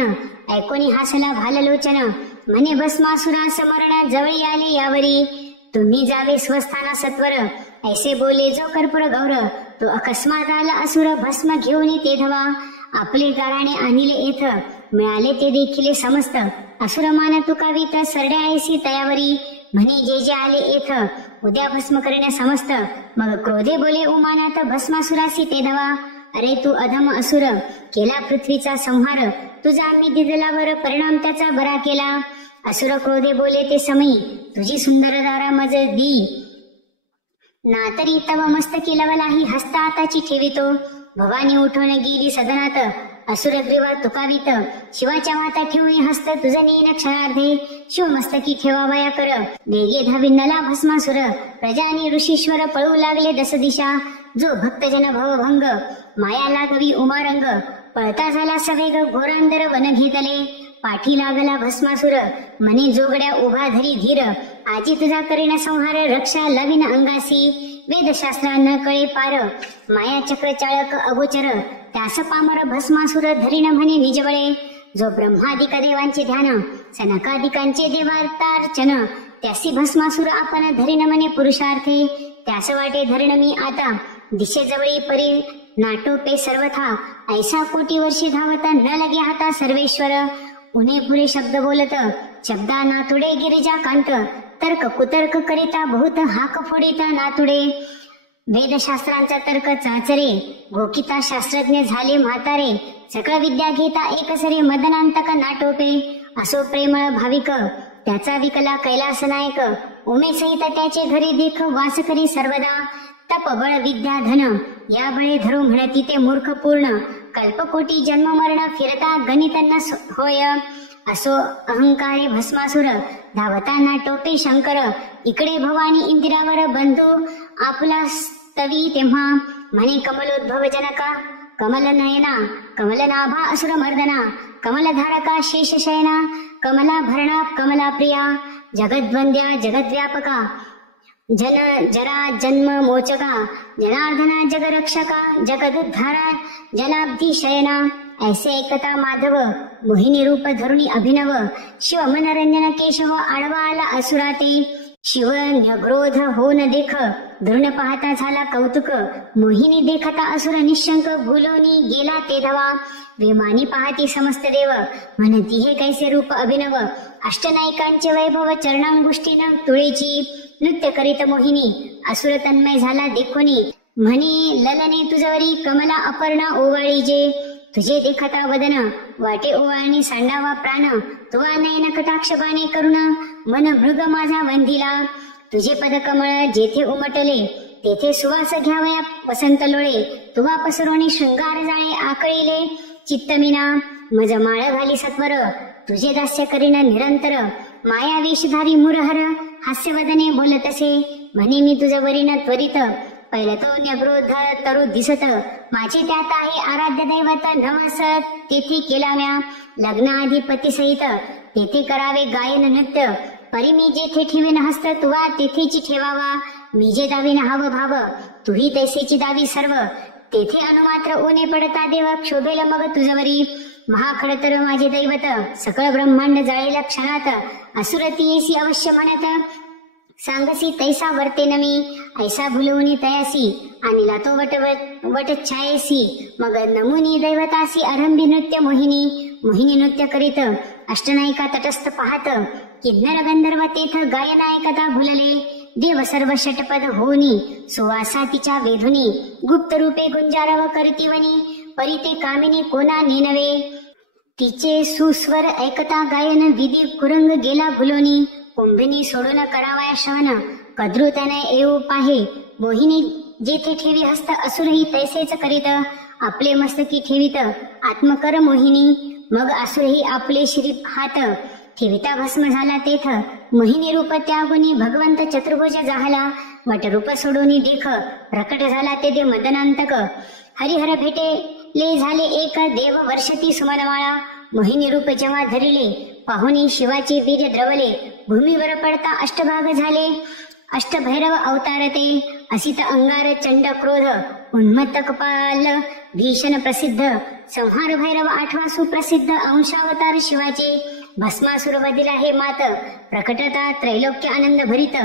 ऐकोनी हासला भाललोचन म्हणे भस्मासुरा समरण जवळी आले यावरी तुम्ही जावे स्वस्थाना सत्वर ऐसे बोले जो कर्पूर गौर तो अकस्मात आला असुर भस्म घेऊन ते धवा आपले गाराणे आणले येथ मिळाले ते देखील समस्त असुर मान तुकावित सरड्या ऐसी तयावरी म्हणे जे जे आले येथ उद्या भस्म करण्या समस्त मग क्रोधे बोले उमानात भस्मासुरासी ते धवा अरे तू अधम असुर केला पृथ्वीचा संहार तुझा आम्ही दिदलावर परिणाम त्याचा बरा केला असुर क्रोधे बोले ते समयी तुझी सुंदर दारा मज दी नातरी तव मस्तकी लवलाही हस्ता आताची ठेवितो भवानी उठून गेली सदनात असुरग्रीवा तुकावित शिवाच्या माता ठेवून हस्त तुझं नेन क्षणार्धे शिवमस्तकी ठेवावया कर वेगे धावी नला भस्मासुर प्रजानी ऋषीश्वर पळू लागले दस दिशा जो भक्तजन भवभंग माया लागवी उमारंग पळता झाला सवेग घोरांदर वन घेतले पाठी लागला भस्मासुर मने जोगड्या उभा धरी धीर आजी तुझा करीन संहार रक्षा लविन अंगासी वेदशास्त्रा न कळे पार माया चक्र चाळक अगोचर त्यास पामर भस्मासुर धरीन म्हणे निजबळे जो ब्रह्मादिक देवांचे ध्यान सनकादिकांचे देवार्तार्चन त्यासी भस्मासुर आपण धरीन म्हणे पुरुषार्थे त्यास वाटे धरण मी आता दिशेजवळी परी नाटोपे सर्वथा ऐसा कोटी वर्षी धावता न लगे हाता सर्वेश्वर उन्हे पुरे शब्द बोलत शब्दा नातुडे गिरिजा कांत तर्क कुतर्क करिता बहुत हाक फोडिता नातुडे वेदशास्त्रांचा तर्क चाचरे गोकिता शास्त्रज्ञ झाले म्हातारे सकळ विद्या घेता एकसरे मदनांतक नाटोपे असो प्रेमळ भाविक त्याचा विकला कैलास नायक उमे सहित त्याचे घरी देख वास करी सर्वदा तप बळ विद्या धन या बळे धरू म्हणती ते मूर्ख पूर्ण कल्पकोटी जन्म मरण फिरता गणित न होय. असो अहंकारे भस्मासुर धावताना टोपे शंकर. इकडे भवानी इंदिरावर बंधू आपला स्तवी तेव्हा म्हणे कमलोद्भव जनका. कमल नयना कमलनाभा असुर मर्दना कमलधारका शेषशयना कमलाभरणा कमला प्रिया जगद्वंद्या जगद्व्यापका जरा जन्म मोचका जनार्दना जगरक्षका जगदुद्धारा जनाब्दी शयना. ऐसे ऐकता माधव मोहिनी रूप धरुणी अभिनव. शिव मनरंजन केशव आडवा आला असुराते. शिव न्यग्रोध हो न देख धृण पाहता झाला कौतुक. मोहिनी देखता असुर निशंक भुलोनी गेला ते धवा. विमानी पाहती समस्त देव म्हणती हे कैसे रूप अभिनव. अष्टनायकांचे वैभव चरणांगुष्टीनं तुळेची. नृत्य करीत मोहिनी असुर तन्मय झाला देखोनी. म्हणे ललने तुझवरी कमला अपर्णा ओवाळी जे. तुझे देखता वदन वाटे ओवाळणी सांडावा प्राण. तुवा नयन कटाक्ष बाणे करुण मन मृग माझा वंदिला. तुझे पद कमळ जेथे उमटले तेथे सुवास घ्यावया वसंत लोळे. तुवा पसरोणी शृंगार जाळे आकळीले चित्तमिना. मज माळ घाली सत्वर तुझे दास्य करीन निरंतर. माया वेशधारी मुरहर हास्यवदने बोलतसे. म्हणे मी तुझ वरीन त्वरित पहिला तो न्यग्रोध तरु दिसत. माझे त्यात आहे आराध्य दैवत नवस तेथे केला म्या लग्नाधिपती सहित. तेथे करावे गायन नृत्य परी मी जेथे ठेवीन हस्त तुवा तेथेची ठेवावा. मी जे दावीन हाव भाव तुही तैसेची दावी सर्व. तेथे अनुमात्र ऊने पडता देव क्षोभेल मग तुझवरी. महाखडतर माझे दैवत सकळ ब्रह्मांड जाळेला क्षणात. असुरती येसी अवश्य म्हणत सांगसी तैसा वर्ते नमी. ऐसा भुलवणी तयासी आणि लातो वट छायेसी. मग नमुनी दैवतासी आरंभी नृत्य मोहिनी. मोहिनी नृत्य करीत अष्टनायिका तटस्थ पाहत. किन्नर गंधर्व तेथ गायन ऐकता भुलले. देव सर्व षटपद होनी सुवासा तिच्या वेधुनी. गुप्त रूपे गुंजारव करतीवनी परिते कामिनी कोणा नेनवे. तिचे सुस्वर ऐकता गायन विधी कुरंग गेला भुलोनी. कुंभिनी सोडून करावया श्रवण कद्रू त्याने येऊ पाहे. मोहिनी जेथे ठेवी हस्त असुरही तैसेच करीत. आपले मस्तकी ठेवीत आत्मकर मोहिनी. मग असुरही आपले श्री हात ठेविता भस्म झाला तेथ. मोहिनी रूप त्यागुनी भगवंत चतुर्भुज जाहला. वटरूप सोडून देख प्रकट झाला ते दे मदनांतक. हरिहर भेटेले झाले एक देव वर्षती सुमनमाळा. मोहिनी रूप जेव्हा धरिले पाहुनी शिवाचे वीर्य द्रवले. भूमीवर पडता अष्टभाग झाले अष्टभैरव अवतारते. असित अंगार चंड क्रोध उन्मत्त कपाल भीषण प्रसिद्ध. संहार भैरव आठवा सुप्रसिद्ध अंशावतार शिवाचे. भस्मासुर वदिला हे मात प्रकटता त्रैलोक्य आनंद भरित.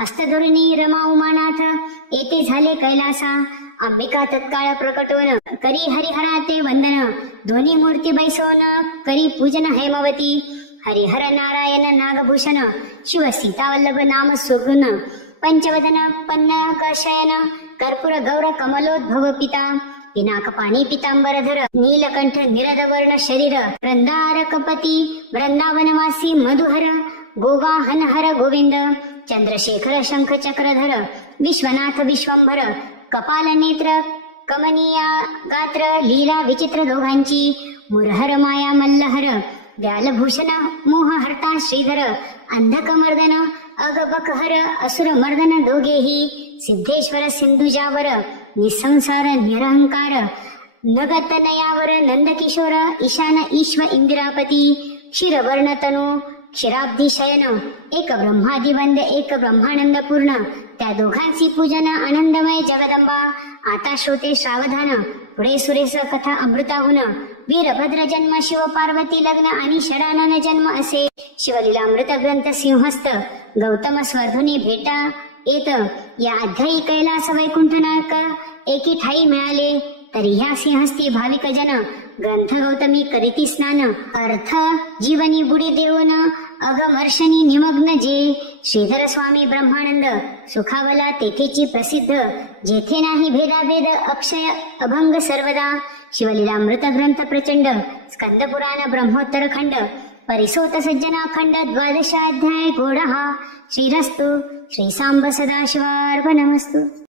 हस्तधोरणी रमा उमानाथ येथे झाले कैलासा. अंबिका तत्काळ प्रकटोन करी हरिहराते वंदन. दोन्ही मूर्ती बैसोन करी पूजन हेमवती. हरिहर नारायण नागभूषण शिव सीतावल्लभ नाम सुगुण. पंचवदन पन्नक शयन कर्पूर गौर कमलोद्भव पिता. पिनाक पाणी पितांबरधर नीलकंठ निरदवर्ण शरीर. वृंदारकपती वृंदावनवासी मधुहर गोवा हनहर गोविंद. चंद्रशेखर शंख चक्रधर विश्वनाथ विश्वंभर. कपाल नेत्र कमनीया गात्र लीला विचित्र दोघांची. मुरहर माया मल्लहर व्यालभूषण मोहहर्ता श्रीधर. अंधकमर्दन अगबकहर असुर मर्दन दोघेही. सिद्धेश्वर सिंधुजावर निसंसार निरहंकार. नगतनयावर नंदकिशोर ईशान ईश्व इंदिरापती. क्षीरवर्ण तनु क्षीराब्दी शयन एक ब्रह्मादिवंद एक ब्रह्मानंद पूर्ण. त्या दोघांची पूजन आनंदमय जगदंबा. आता श्रोते सावधान पुढे सुरेश कथा अमृताहून. वीरभद्र जन्म शिव पार्वती लग्न आणि शरानन जन्म असे. शिवलीलामृत ग्रंथ सिंहस्थ गौतम स्वर्धुनी भेटा येत. या अध्यायी कैलास वैकुंठ नायक एकी ठाई मिळाले. तरी ह्या सिंहस्ती भाविक जन ग्रंथ गौतमी करीती स्नान. अर्थ जीवनी बुडी देऊन अगमर्षणी निमग्न जे. श्रीधर स्वामी ब्रह्मानंद सुखावला तेथेची प्रसिद्ध. जेथे नाही भेदाभेद अक्षय अभंग सर्वदा. शिवलीलामृत ग्रंथ प्रचंड स्कंद पुराण ब्रह्मोत्तर खंड. परिसोत सज्जना खंड 12 अध्याय गोड हा. श्रीरस्तु श्री सांब सदाशिवार्पणमस्तु.